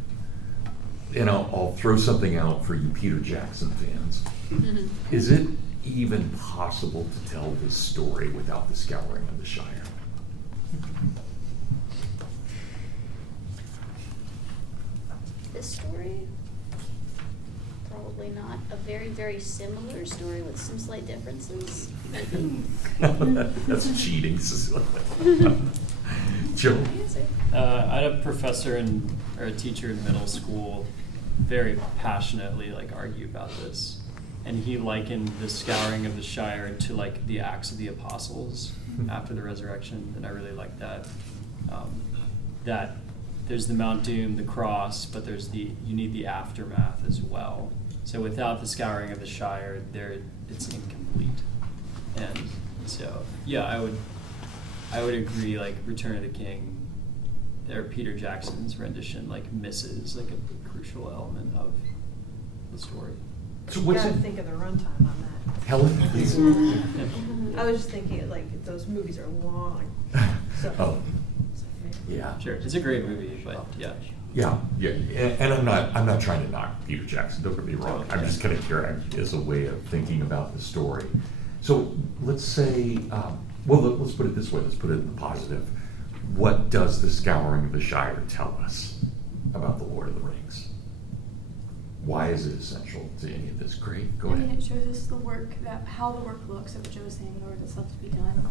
And I'll throw something out for you Peter Jackson fans. Is it even possible to tell this story without the Scouring of the Shire? This story? Probably not. A very, very similar story with some slight differences, maybe. That's cheating, Cecilia. Joe? I had a professor or a teacher in middle school very passionately argue about this. And he likened the Scouring of the Shire to the Acts of the Apostles after the resurrection, and I really like that. That there's the Mount Doom, the cross, but you need the aftermath as well. So without the Scouring of the Shire, it's incomplete. And so yeah, I would agree. Return of the King, or Peter Jackson's rendition, misses a crucial element of the story. So You what's gotta it? think of the runtime on that. Helen, please. I was just thinking, those movies are long. So. Oh, yeah. Sure, it's a great movie, but yeah. Yeah, and I'm not trying to knock Peter Jackson, don't get me wrong. I'm just kind of curious as a way of thinking about the story. So let's say, let's put it this way, let's put it in the positive. What does the Scouring of the Shire tell us about the Lord of the Rings? Why is it essential to any of this? Great, go ahead. I mean, it shows us how the work looks, what Joe was saying, the work that's left to be done.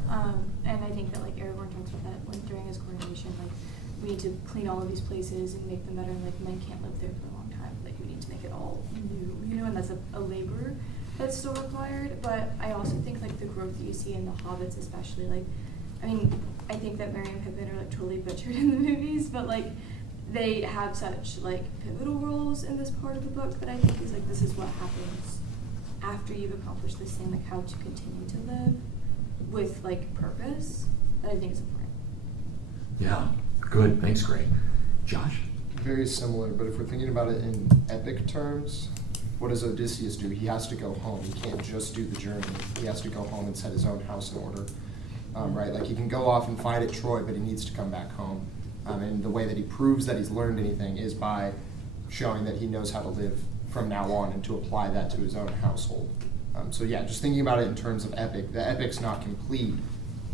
And I think that Aragorn talks about that during his coronation, we need to clean all of these places and make them better, and men can't live there for a long time. We need to make it all new, and that's a labor that's still required. But I also think the growth that you see in the Hobbits, especially, I think that Merry and Pippin are totally butchered in the movies, but they have such pivotal roles in this part of the book that I think is this is what happens after you've accomplished this thing, how to continue to live with purpose. That I think is important. Yeah, good, thanks, Greg. Josh? Very similar, but if we're thinking about it in epic terms, what does Odysseus do? He has to go home. He can't just do the journey. He has to go home and set his own house in order, right? He can go off and fight at Troy, but he needs to come back home. And the way that he proves that he's learned anything is by showing that he knows how to live from now on and to apply that to his own household. So yeah, just thinking about it in terms of epic, the epic's not complete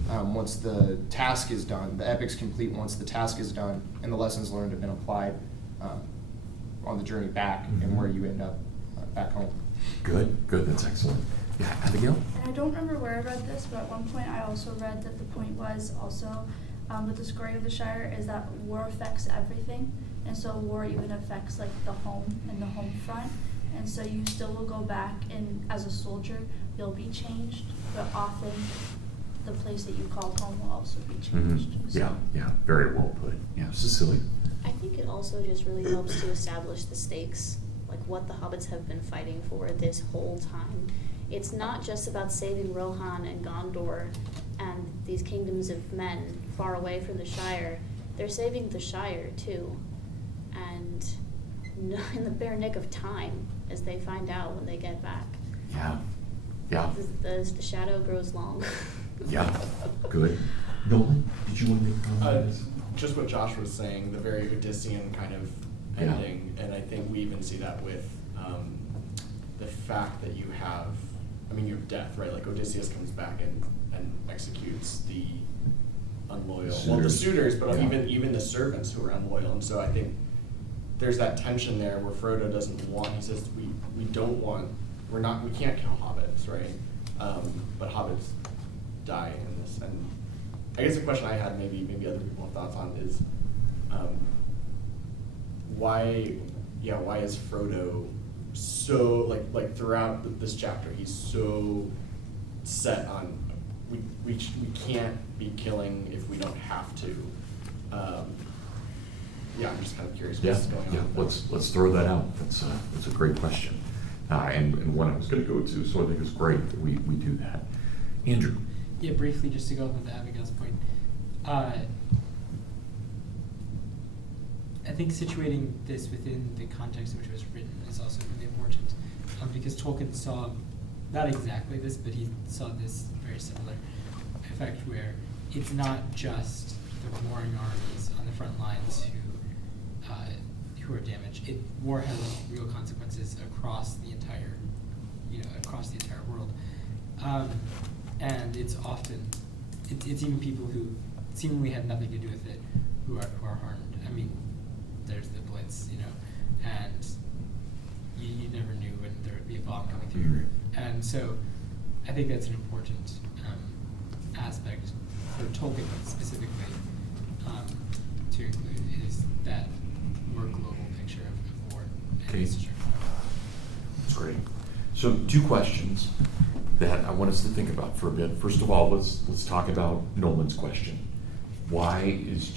once the task is done. The epic's complete once the task is done and the lessons learned have been applied on the journey back and where you end up back home. Good, that's excellent. Yeah, Abigail? And I don't remember where I read this, but at one point I also read that the point was also with the Scouring of the Shire is that war affects everything, and so war even affects the home and the home front, and so you still will go back and as a soldier you'll be changed, but often the place that you called home will also be changed. Yeah, very well put. Yeah, Cecilia? I think it also just really helps to establish the stakes, what the hobbits have been fighting for this whole time. It's not just about saving Rohan and Gondor and these kingdoms of men far away from the Shire. They're saving the Shire too. And in the bare nick of time, as they find out when they get back. Yeah, yeah, The shadow grows long. yeah, good. Nolan, did you want to make a comment on this? Just what Josh was saying, the very Odyssean kind of Yeah. ending, and I think we even see that with the fact that you have, I mean, you have death, right? Like Odysseus comes back and executes the unloyal, well, the suitors, but Yeah. even the servants who are unloyal. And so I think there's that tension there where Frodo doesn't want, he says, we don't want, we can't kill hobbits, right? But hobbits die in this. And I guess the question I had, maybe other people have thoughts on, is why is Frodo so, like throughout this chapter, he's so set on, we can't be killing if we don't have to. Yeah, I'm just kind of curious Yeah, what's going on. yeah, let's throw that out. That's a great question. And one I was gonna go to, so I think it's great that we do that. Andrew? Yeah, briefly, just to go on to Abigail's point. I think situating this within the context in which it was written is also really important, because Tolkien saw, not exactly this, but he saw this very similar effect where it's not just the warring armies on the front lines who are damaged. War has real consequences across the entire, world, and it's often it's even people who seemingly had nothing to do with it who are harmed. I mean, there's the Blitz, and you never knew when there would be a bomb coming through your roof. And so I think that's an important aspect for Tolkien specifically to include, is that more global picture of war. Okay. That's great. So 2 questions that I want us to think about for a bit. First of all, let's talk about Nolan's question. Why is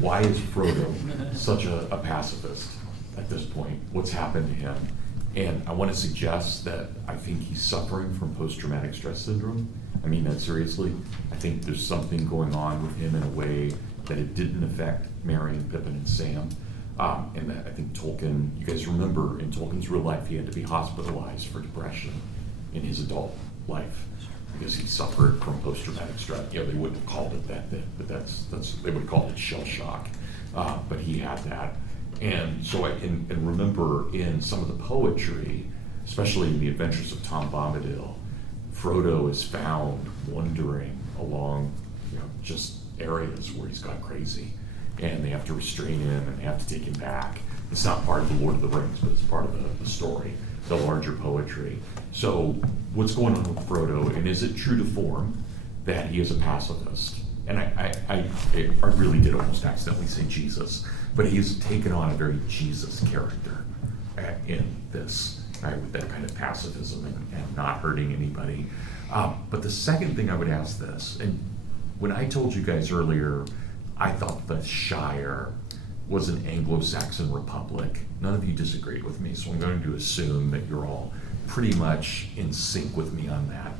Why is Frodo such a pacifist at this point? What's happened to him? And I want to suggest that I think he's suffering from post-traumatic stress syndrome. I mean that seriously. I think there's something going on with him in a way that it didn't affect Merry and Pippin and Sam. And that I think Tolkien, you guys remember in Tolkien's real life, he had to be hospitalized for depression in his adult life because he suffered from post-traumatic stress. They wouldn't have called it that then, but they would have called it shell shock. But he had that. And so and remember in some of the poetry, especially in the Adventures of Tom Bombadil, Frodo is found wandering along, just areas where he's gone crazy, and they have to restrain him and they have to take him back. It's not part of the Lord of the Rings, but it's part of the story, the larger poetry. So what's going on with Frodo, and is it true to form that he is a pacifist? And I really did almost accidentally say Jesus, but he's taken on a very Jesus character in this, right, with that kind of pacifism and not hurting anybody. But the second thing I would ask this, and when I told you guys earlier, I thought the Shire was an Anglo-Saxon republic. None of you disagreed with me, so I'm going to assume that you're all pretty much in sync with me on that.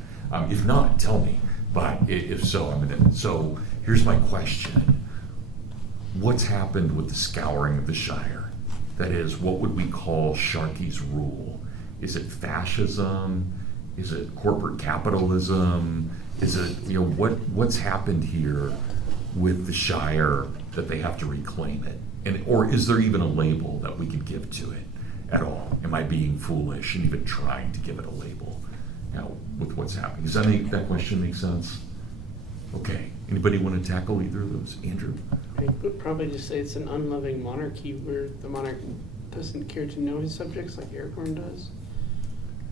If not, tell me. But if so, so here's my question. What's happened with the scouring of the Shire? That is, what would we call Sharkey's rule? Is it fascism? Is it corporate capitalism? Is it, what's happened here with the Shire that they have to reclaim it? Or is there even a label that we could give to it at all? Am I being foolish and even trying to give it a label with what's happening? Does that question make sense? Okay. Anybody want to tackle either of those? Andrew? I would probably just say it's an unloving monarchy where the monarch doesn't care to know his subjects like Aragorn does.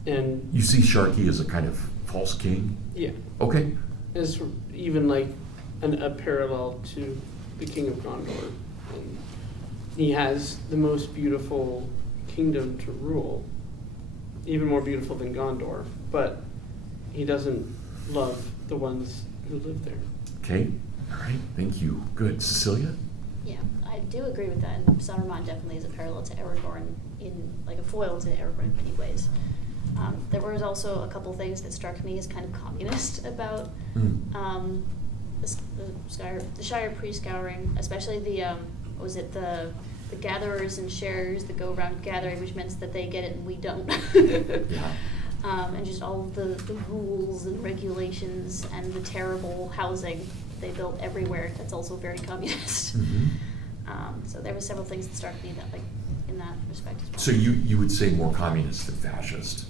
And you see Sharkey as a kind of false king? Yeah. Okay. As even like a parallel to the King of Gondor. And he has the most beautiful kingdom to rule, even more beautiful than Gondor, but he doesn't love the ones who live there. Okay. All right. Thank you. Good. Cecilia? Yeah, I do agree with that. And Saruman definitely is a parallel to Aragorn, like a foil to Aragorn in many ways. There was also a couple things that struck me as kind of communist about the Shire pre-scouring, especially the the gatherers and sharers that go around gathering, which means that they get it and we don't. Yeah. And just all of the rules and regulations and the terrible housing they built everywhere. That's also very communist. Mhm. So there were several things that struck me that, like, in that respect as well. So you would say more communist than fascist?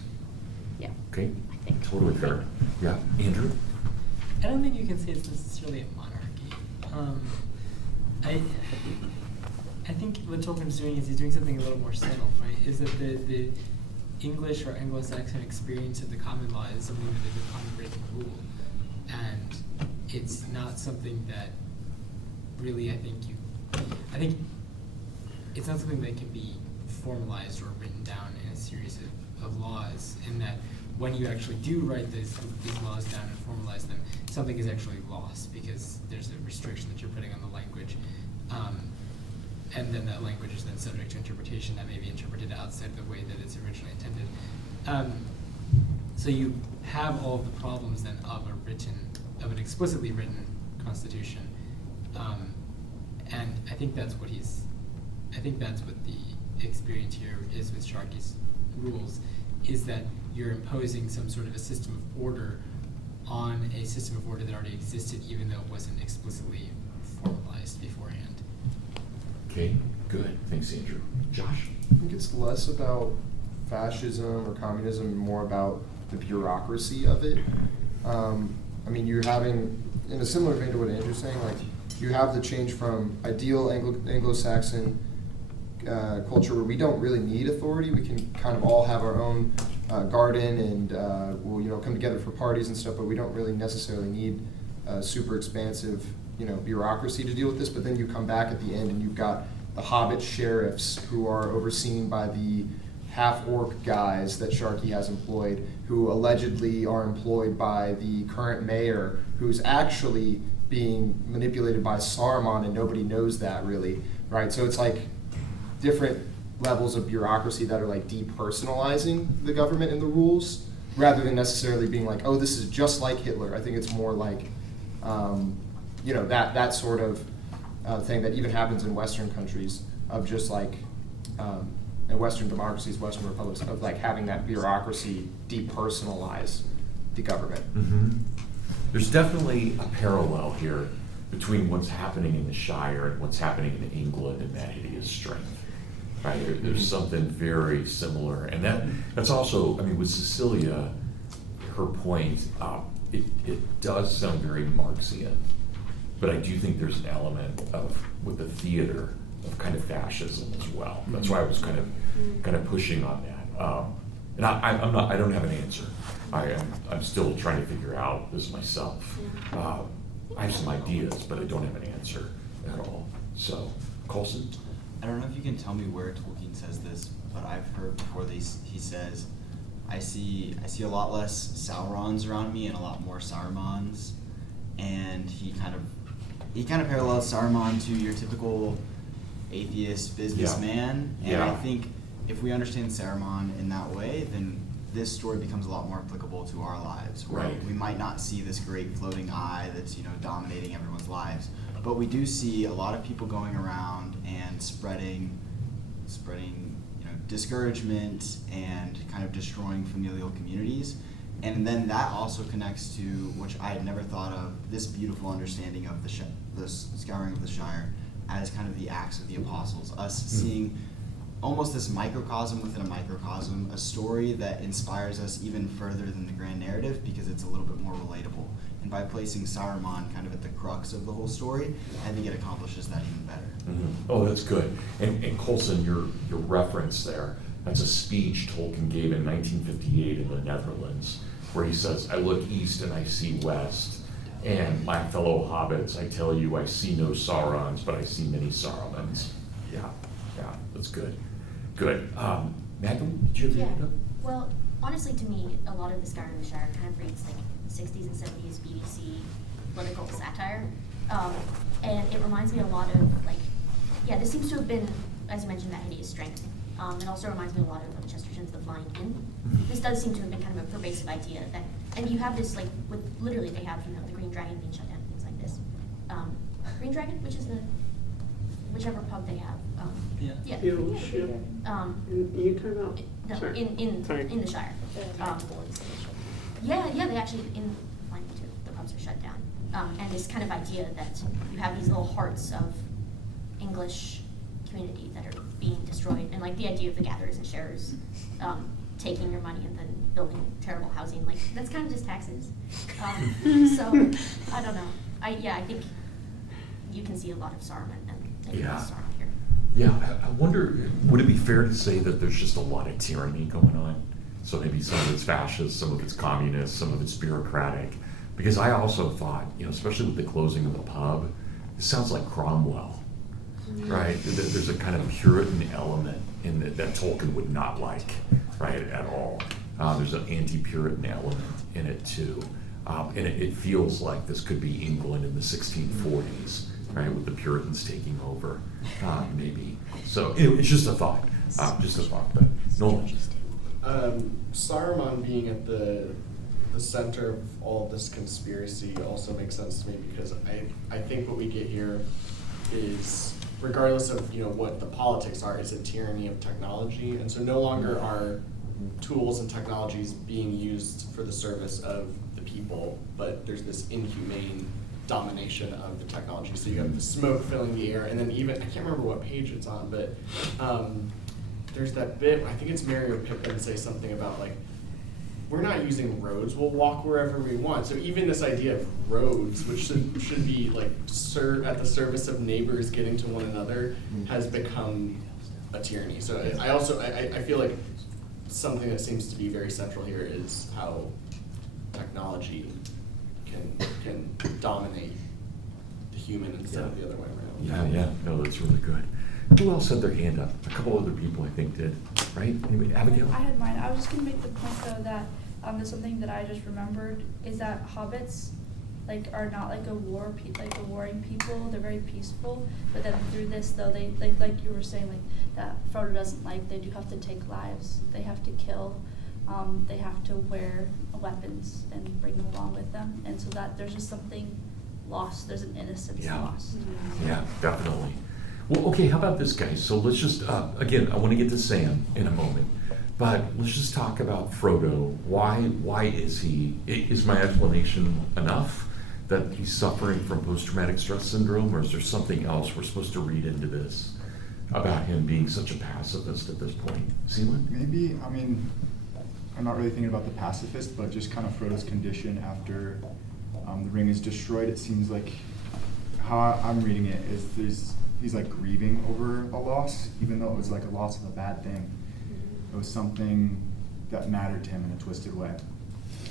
Yeah. Okay, I think. totally fair. Yeah, Andrew? I don't think you can say it's necessarily a monarchy. I think what Tolkien's doing is he's doing something a little more subtle, right? Is that the English or Anglo-Saxon experience of the common law is something that is a common written rule, and it's not something that really I think it's not something that can be formalized or written down in a series of laws, in that when you actually do write these laws down and formalize them, something is actually lost because there's a restriction that you're putting on the language. And then that language is then subject to interpretation that may be interpreted outside of the way that it's originally intended. So you have all of the problems then of an explicitly written constitution. And I think that's what the experience here is with Sharkey's rules, is that you're imposing some sort of a system of order on a system of order that already existed, even though it wasn't explicitly formalized beforehand. Okay, good. Thanks, Andrew. Josh? I think it's less about fascism or communism and more about the bureaucracy of it. I mean, you're having, in a similar vein to what Andrew's saying, like, you have the change from ideal Anglo-Saxon culture where we don't really need authority. We can kind of all have our own garden and we'll come together for parties and stuff, but we don't really necessarily need super expansive bureaucracy to deal with this. But then you come back at the end and you've got the Hobbit sheriffs who are overseen by the half-orc guys that Sharkey has employed, who allegedly are employed by the current mayor, who's actually being manipulated by Saruman, and nobody knows that really, right? So it's like different levels of bureaucracy that are like depersonalizing the government and the rules, rather than necessarily being like, oh, this is just like Hitler. I think it's more like, that sort of thing that even happens in Western countries, of just like, in Western democracies, Western republics, of like having that bureaucracy depersonalize the government. Mm-hmm. There's definitely a parallel here between what's happening in the Shire and what's happening in England and that hideous strength. Right? There's something very similar. And that's also, I mean, with Cecilia, her point, it does sound very Marxian. But I do think there's an element of, with the theater, of kind of fascism as well. That's why I was kind of pushing on that. And I don't have an answer. I'm still trying to figure out this myself. I have some ideas, but I don't have an answer at all. So, Coulson? I don't know if you can tell me where Tolkien says this, but I've heard before he says, I see a lot less Saurons around me and a lot more Sarumans, and he kind of parallels Saruman to your typical atheist businessman, and I think if we understand Saruman in that way, then this story becomes a lot more applicable to our lives, where we might not see this great floating eye that's dominating everyone's lives, but we do see a lot of people going around and spreading discouragement and kind of destroying familial communities. And then that also connects to, which I had never thought of, this beautiful understanding of the Scouring of the Shire as kind of the Acts of the Apostles, us seeing almost this microcosm within a microcosm, a story that inspires us even further than the grand narrative because it's a little bit more relatable. And by placing Saruman kind of at the crux of the whole story, I think it accomplishes that even better. Mm-hmm. Oh, that's good. And Coulson, your reference there, that's a speech Tolkien gave in 1958 in the Netherlands, where he says, I look east and I see west, and my fellow hobbits, I tell you, I see no Saurons, but I see many Sarumans. Yeah, that's good. Good. Magdalene, did you have anything? Well, honestly, to me, a lot of the Scouring of the Shire kind of reads like 60s and 70s BBC political satire. And it reminds me a lot of, this seems to have been, as you mentioned, that hideous strength. It also reminds me a lot of Chesterton's The Flying Inn. This does seem to have been kind of a pervasive idea that, and you have this, with literally they have, the Green Dragon being shut down, things like this. Green Dragon, which is whichever pub they have. Yeah. Yeah. Fellowship. You talking about? No, Sorry. in Sorry. the Shire. Yeah, they actually, in Flank too, the pubs are shut down. And this kind of idea that you have these little hearts of English community that are being destroyed, and like the idea of the gatherers and sharers taking your money and then building terrible housing, like that's kind of just taxes. So I don't know. I think you can see a lot of Saruman and maybe Yeah. less Saruman here. Yeah, I wonder, would it be fair to say that there's just a lot of tyranny going on? So maybe some of it's fascist, some of it's communist, some of it's bureaucratic. Because I also thought, especially with the closing of the pub, it sounds like Cromwell, right? There's a kind of Puritan element in that Tolkien would not like, right, at all. There's an anti-Puritan element in it too. And it feels like this could be England in the 1640s, right, with the Puritans taking over, maybe. So anyway, it's just a thought, but Nolan. Saruman being at the center of all of this conspiracy also makes sense to me, because I think what we get here is, regardless of what the politics are, is a tyranny of technology, and so no longer are tools and technologies being used for the service of the people, but there's this inhumane domination of the technology. So you have the smoke filling the air, and then even, I can't remember what page it's on, but there's that bit, I think it's Merry or Pippin, say something about like, we're not using roads, we'll walk wherever we want. So even this idea of roads, which should be like at the service of neighbors getting to one another, has become a tyranny. So I feel like something that seems to be very central here is how technology can dominate the human instead of the other way around. Yeah, no, that's really good. Who else had their hand up? A couple other people, I think, did, right? Anybody? Abigail? I had mine. I was just gonna make the point though that there's something that I just remembered is that hobbits are not like a warring people. They're very peaceful. But then through this though, they like you were saying that Frodo doesn't they do have to take lives. They have to kill. They have to wear weapons and bring them along with them. And so that there's just something lost. There's an innocence lost. Yeah, definitely. Well, okay, how about this, guys? So let's just, again, I want to get to Sam in a moment, but let's just talk about Frodo. Why is is my explanation enough that he's suffering from post-traumatic stress syndrome, or is there something else we're supposed to read into this about him being such a pacifist at this point? Seelan? Maybe, I'm not really thinking about the pacifist, but just kind of Frodo's condition after the ring is destroyed. It seems like, how I'm reading it is he's grieving over a loss, even though it was a loss of a bad thing. It was something that mattered to him in a twisted way.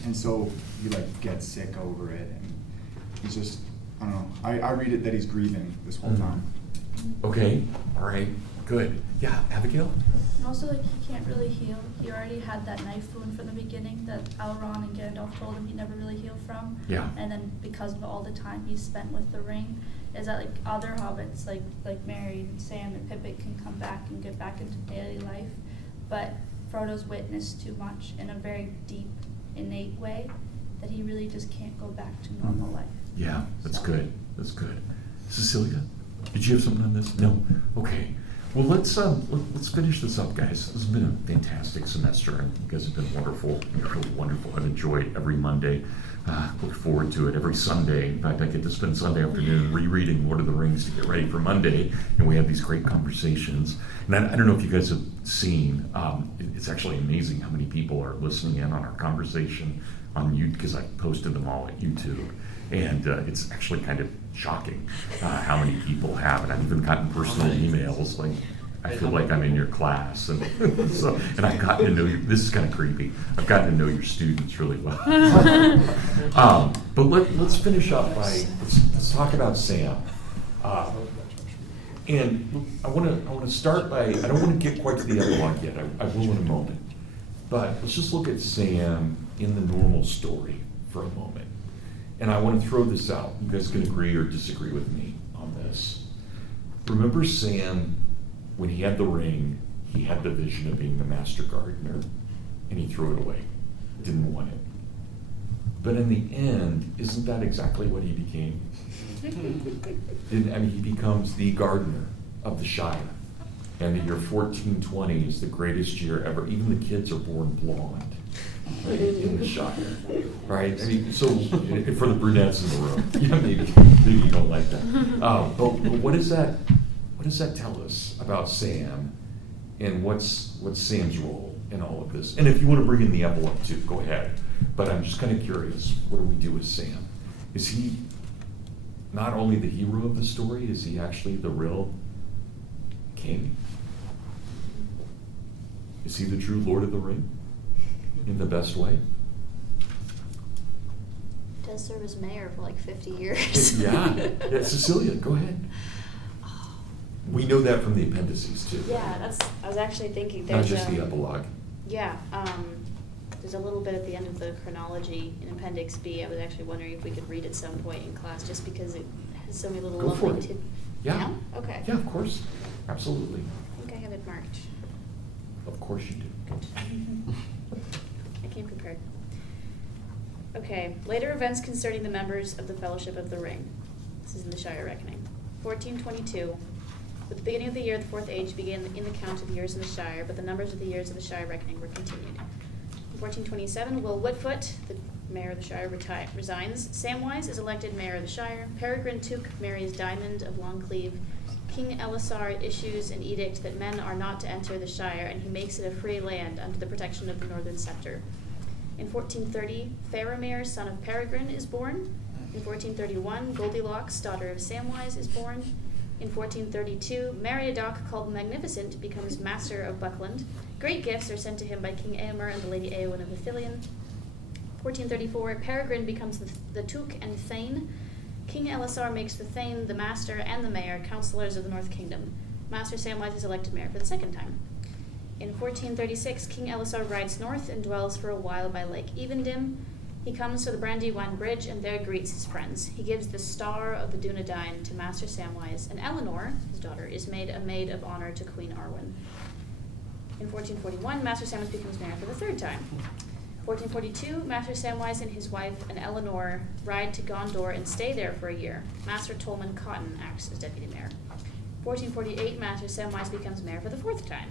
And so he gets sick over it, and he's just, I don't know, I read it that he's grieving this whole time. Okay, all right, good. Yeah, Abigail? And also he can't really heal. He already had that knife wound from the beginning that Elrond and Gandalf told him he never really healed from. Yeah. And then because of all the time he spent with the ring, is that other hobbits like Merry and Sam and Pippin can come back and get back into daily life, but Frodo's witnessed too much in a very deep, innate way that he really just can't go back to normal life. Yeah, that's good. That's good. Cecilia, did you have something on this? No? Okay. Well, let's finish this up, guys. This has been a fantastic semester, and you guys have been wonderful. You're really wonderful. I've enjoyed every Monday. Look forward to it every Sunday. In fact, I get to spend Sunday afternoon rereading Lord of the Rings to get ready for Monday, and we have these great conversations. And I don't know if you guys have seen, it's actually amazing how many people are listening in on our conversation on YouTube, because I posted them all at YouTube. And it's actually kind of shocking how many people have it. I've even gotten personal emails I feel like I'm in your class, and and I've gotten to know you. This is kind of creepy. I've gotten to know your students really well. But let's finish up by let's talk about Sam. And I want to start by, I don't want to get quite to the epilogue yet. I will in a moment. But let's just look at Sam in the normal story for a moment. And I want to throw this out. You guys can agree or disagree with me on this. Remember Sam, when he had the ring, he had the vision of being the master gardener, and he threw it away. Didn't want it. But in the end, isn't that exactly what he became? He becomes the gardener of the Shire. and the year 1420 is the greatest year ever. Even the kids are born blonde, right, in the Shire, right? I mean, so for the brunettes in the room, yeah, maybe you don't like that. But what does that tell us about Sam, and what's Sam's role in all of this? And if you want to bring in the epilogue too, go ahead. But I'm just kind of curious, what do we do with Sam? Is he not only the hero of the story, is he actually the real king? Is he the true Lord of the Ring in the best way? Does serve as mayor for like 50 years. Yeah, Cecilia, go ahead. We know that from the appendices too. Yeah, I was actually thinking Not there's just the epilogue. Yeah, there's a little bit at the end of the chronology in Appendix B. I was actually wondering if we could read at some point in class, just because it has so many little Go for lovely it. Yeah? Yeah. Okay. Yeah, of course. Absolutely. I think I have it marked. Of course you do. I came prepared. Okay, later events concerning the members of the Fellowship of the Ring. This is in the Shire Reckoning. 1422. With the beginning of the year, the Fourth Age began in the count of years in the Shire, but the numbers of the years of the Shire Reckoning were continued. In 1427, Will Whitfoot, the mayor of the Shire, resigns. Samwise is elected mayor of the Shire. Peregrine Took marries Diamond of Longcleave. King Elisar issues an edict that men are not to enter the Shire, and he makes it a free land under the protection of the Northern Scepter. In 1430, Faramir, son of Peregrine, is born. In 1431, Goldilocks, daughter of Samwise, is born. In 1432, Meriadoc, called Magnificent, becomes master of Buckland. Great gifts are sent to him by King Eomer and the Lady Eowyn of Ithilien. 1434, Peregrine becomes the Took and Thane. King Elisar makes the Thane the master and the mayor, councillors of the North Kingdom. Master Samwise is elected mayor for the second time. In 1436, King Elisar rides north and dwells for a while by Lake Evendim. He comes to the Brandywine Bridge and there greets his friends. He gives the Star of the Dunedain to Master Samwise, and Eleanor, his daughter, is made a maid of honor to Queen Arwen. In 1441, Master Samwise becomes mayor for the third time. 1442, Master Samwise and his wife and Eleanor ride to Gondor and stay there for a year. Master Tolman Cotton acts as deputy mayor. 1448, Master Samwise becomes mayor for the fourth time.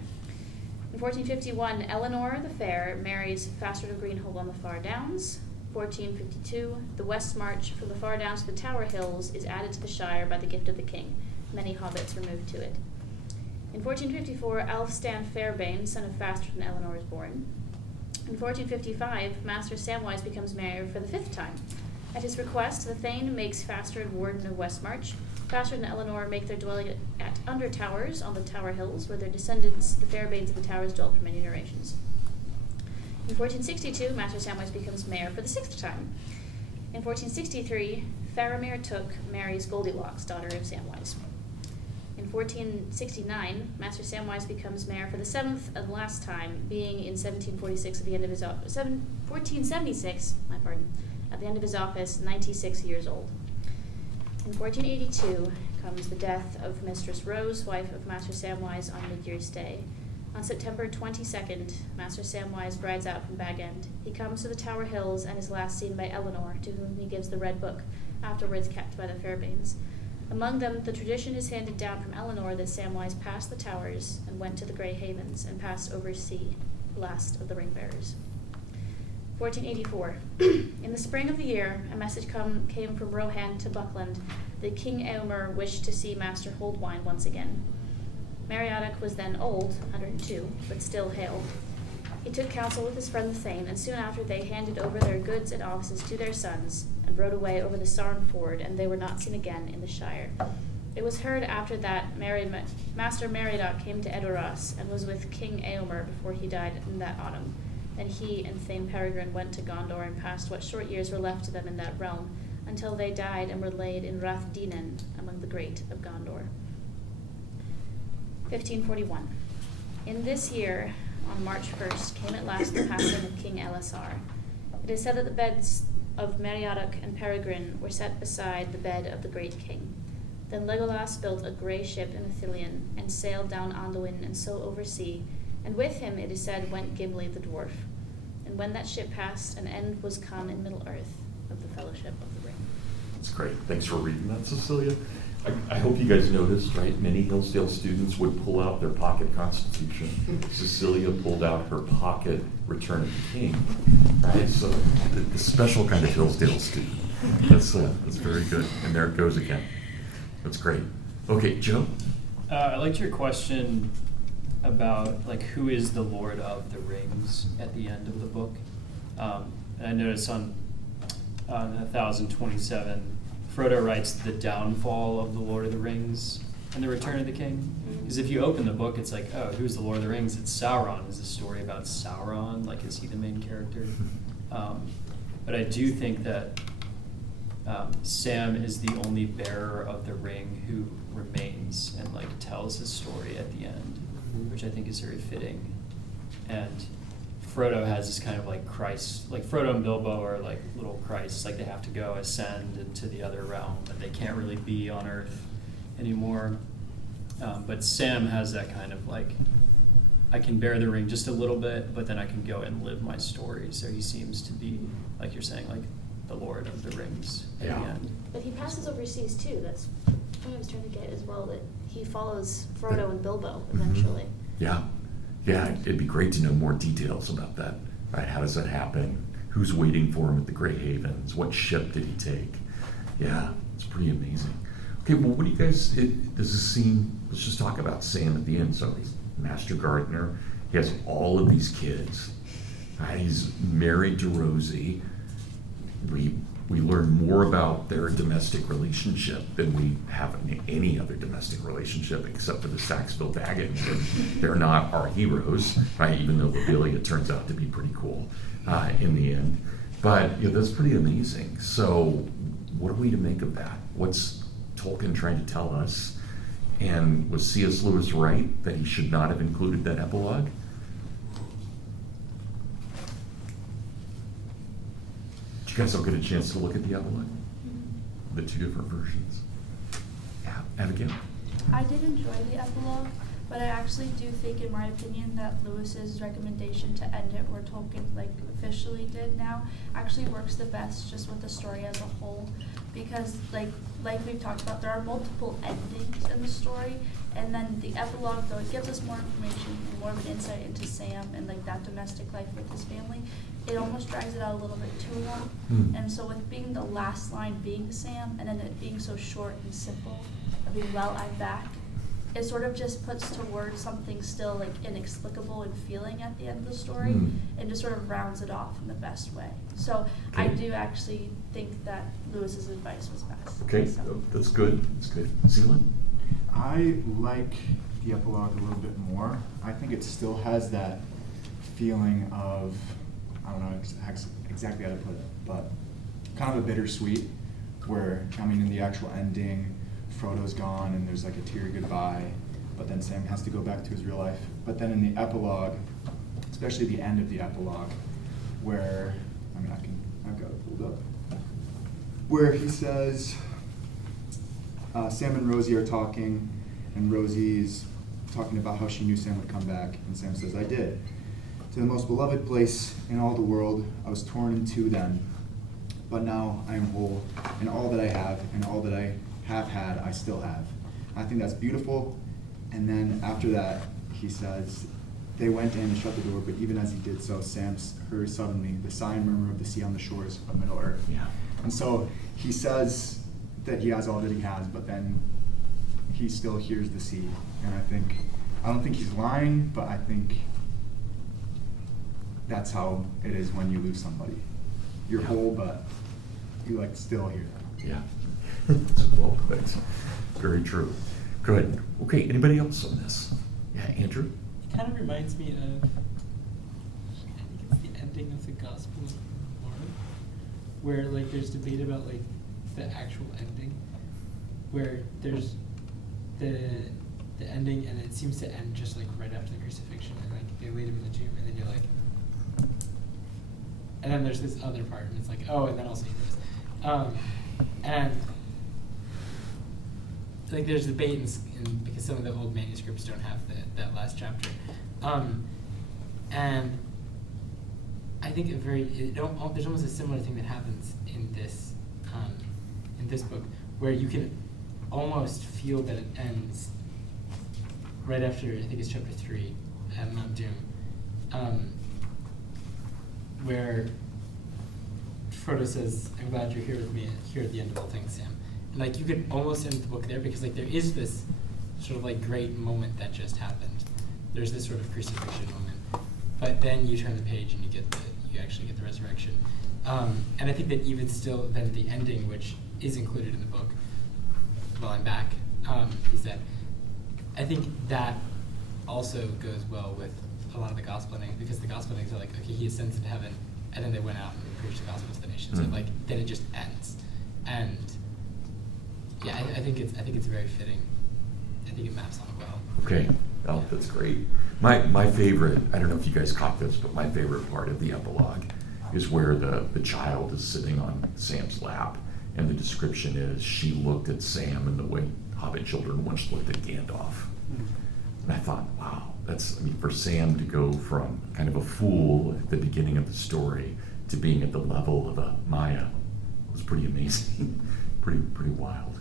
In 1451, Eleanor the Fair marries Fastard of Greenhold on the Far Downs. 1452, the West March from the Far Downs to the Tower Hills is added to the Shire by the gift of the king. Many hobbits were moved to it. In 1454, Alfstan Fairbane, son of Fastard and Eleanor, is born. In 1455, Master Samwise becomes mayor for the fifth time. At his request, the Thane makes Fastard warden of Westmarch. Fastard and Eleanor make their dwelling at Under Towers on the Tower Hills, where their descendants, the Fairbanes of the Towers, dwelt for many generations. In 1462, Master Samwise becomes mayor for the sixth time. In 1463, Faramir Took marries Goldilocks, daughter of Samwise. In 1469, Master Samwise becomes mayor for the seventh and last time, being in 1746 at the end of his 1476, at the end of his office, 96 years old. In 1482 comes the death of Mistress Rose, wife of Master Samwise, on Mid-Year's Day. On September 22nd, Master Samwise rides out from Bag End. He comes to the Tower Hills and is last seen by Eleanor, to whom he gives the Red Book, afterwards kept by the Fairbanes. Among them, the tradition is handed down from Eleanor that Samwise passed the towers and went to the Grey Havens and passed over sea, last of the ring-bearers. 1484. In the spring of the year, a message came from Rohan to Buckland that King Eomer wished to see Master Holdwine once again. Meriadoc was then old, 102, but still hale. He took counsel with his friend the Thane, and soon after they handed over their goods and offices to their sons, and rode away over the Sarn Ford, and they were not seen again in the Shire. It was heard after that Master Meriadoc came to Edoras, and was with King Eomer before he died in that autumn. Then he and Thane Peregrine went to Gondor and passed what short years were left to them in that realm, until they died and were laid in Rath Dinen among the great of Gondor. 1541. In this year, on March 1st, came at last the passing of King Elisar. It is said that the beds of Meriadoc and Peregrine were set beside the bed of the great king. Then Legolas built a grey ship in Ithilien, and sailed down Anduin and so over sea, and with him, it is said, went Gimli the dwarf. And when that ship passed, an end was come in Middle-earth of the Fellowship of the Ring. That's great. Thanks for reading that, Cecilia. I hope you guys noticed, right? Many Hillsdale students would pull out their pocket Constitution. Cecilia pulled out her pocket Return of the King, right? So the special kind of Hillsdale student. That's very good. And there it goes again. That's great. Okay, Joe? I liked your question about like who is the Lord of the Rings at the end of the book. And I noticed on 1027, Frodo writes the downfall of the Lord of the Rings and the Return of the King. Because if you open the book, it's like, oh, who's the Lord of the Rings? It's Sauron. Is the story about Sauron? Like, is he the main character? But I do think that Sam is the only bearer of the ring who remains and like tells his story at the end, which I think is very fitting. And Frodo has this kind of like Christ, like Frodo and Bilbo are like little Christs, like they have to go ascend into the other realm, and they can't really be on Earth anymore. But Sam has that kind of like, I can bear the ring just a little bit, but then I can go and live my story. So he seems to be, like you're saying, like the Lord of the Rings at the end. But he passes overseas too. That's what I was trying to get as well, that he follows Frodo and Bilbo eventually. Yeah. Yeah, it'd be great to know more details about that. Right? How does that happen? Who's waiting for him at the Grey Havens? What ship did he take? Yeah, it's pretty amazing. Okay, well, what do you guys, does this scene, let's just talk about Sam at the end. So he's master gardener. He has all of these kids. Right? He's married to Rosie. We learn more about their domestic relationship than we have in any other domestic relationship, except for the Saxville Daggett. They're not our heroes, right? Even though Lobelia turns out to be pretty cool in the end. But that's pretty amazing. So what are we to make of that? What's Tolkien trying to tell us? And was C.S. Lewis right that he should not have included that epilogue? You guys all get a chance to look at the epilogue? The two different versions. Yeah, Abigail? I did enjoy the epilogue, but I actually do think, in my opinion, that Lewis's recommendation to end it where Tolkien officially did now actually works the best just with the story as a whole. Because like we've talked about, there are multiple endings in the story, and then the epilogue, though it gives us more information and more of an insight into Sam and like that domestic life with his family, it almost drags it out a little bit too long. And so with being the last line being Sam, and then it being so short and simple, of being, well, I'm back, it sort of just puts to words something still like inexplicable and feeling at the end of the story, and just sort of rounds it off in the best way. So I do actually think that Lewis's advice was best. Okay, So. that's good. That's good. Zila? I like the epilogue a little bit more. I think it still has that feeling of, I don't know exactly how to put it, but kind of a bittersweet, where, I mean, in the actual ending, Frodo's gone and there's like a teary goodbye, but then Sam has to go back to his real life. But then in the epilogue, especially the end of the epilogue, where, I mean, I've got it pulled up, where he says, Sam and Rosie are talking, and Rosie's talking about how she knew Sam would come back, and Sam says, I did. To the most beloved place in all the world, I was torn in two then, but now I am whole, and all that I have, and all that I have had, I still have. I think that's beautiful. And then after that, he says, they went in and shut the door, but even as he did so, Sam heard suddenly the sigh and murmur of the sea on the shores of Middle Earth. Yeah. And so he says that he has all that he has, but then he still hears the sea. And I don't think he's lying, but I think that's how it is when you lose somebody. You're whole, but you still hear them. Yeah. Well, thanks. Very true. Good. Okay, anybody else on this? Yeah, Andrew? It kind of reminds me of, I think it's the ending of the Gospel of Mark, where there's debate about the actual ending, where there's the ending and it seems to end just right after the crucifixion, and they laid him in the tomb, and then you're like, and then there's this other part, and it's like, oh, and then also he goes, and there's debate because some of the old manuscripts don't have that last chapter, and I think there's almost a similar thing that happens in this book, where you can almost feel that it ends right after, I think it's chapter 3 at Mount Doom, where Frodo says, "I'm glad you're here with me here at the end of all things, Sam." And like you could almost end the book there because like there is this sort of like great moment that just happened. There's this sort of crucifixion moment, but then you turn the page and you actually get the resurrection. And I think that even still, then the ending, which is included in the book, while I'm back, is that I think that also goes well with a lot of the gospel endings, because the gospel endings are like, okay, he ascends into heaven, and then they went out and preached the gospel to the nations, and like then it just ends. And yeah, I think it's very fitting. I think it maps on it well. Okay, well, that's great. My favorite, I don't know if you guys caught this, but my favorite part of the epilogue is where the child is sitting on Sam's lap, and the description is, she looked at Sam in the way Hobbit children once looked at Gandalf. And I thought, wow, for Sam to go from kind of a fool at the beginning of the story to being at the level of a Maya was pretty amazing, pretty wild.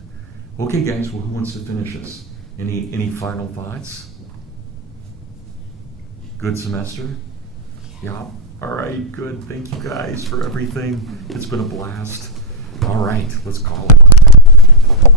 Okay, guys, well, who wants to finish this? Any final thoughts? Good semester? Yeah. All right, good. Thank you guys for everything. It's been a blast. All right, let's call it.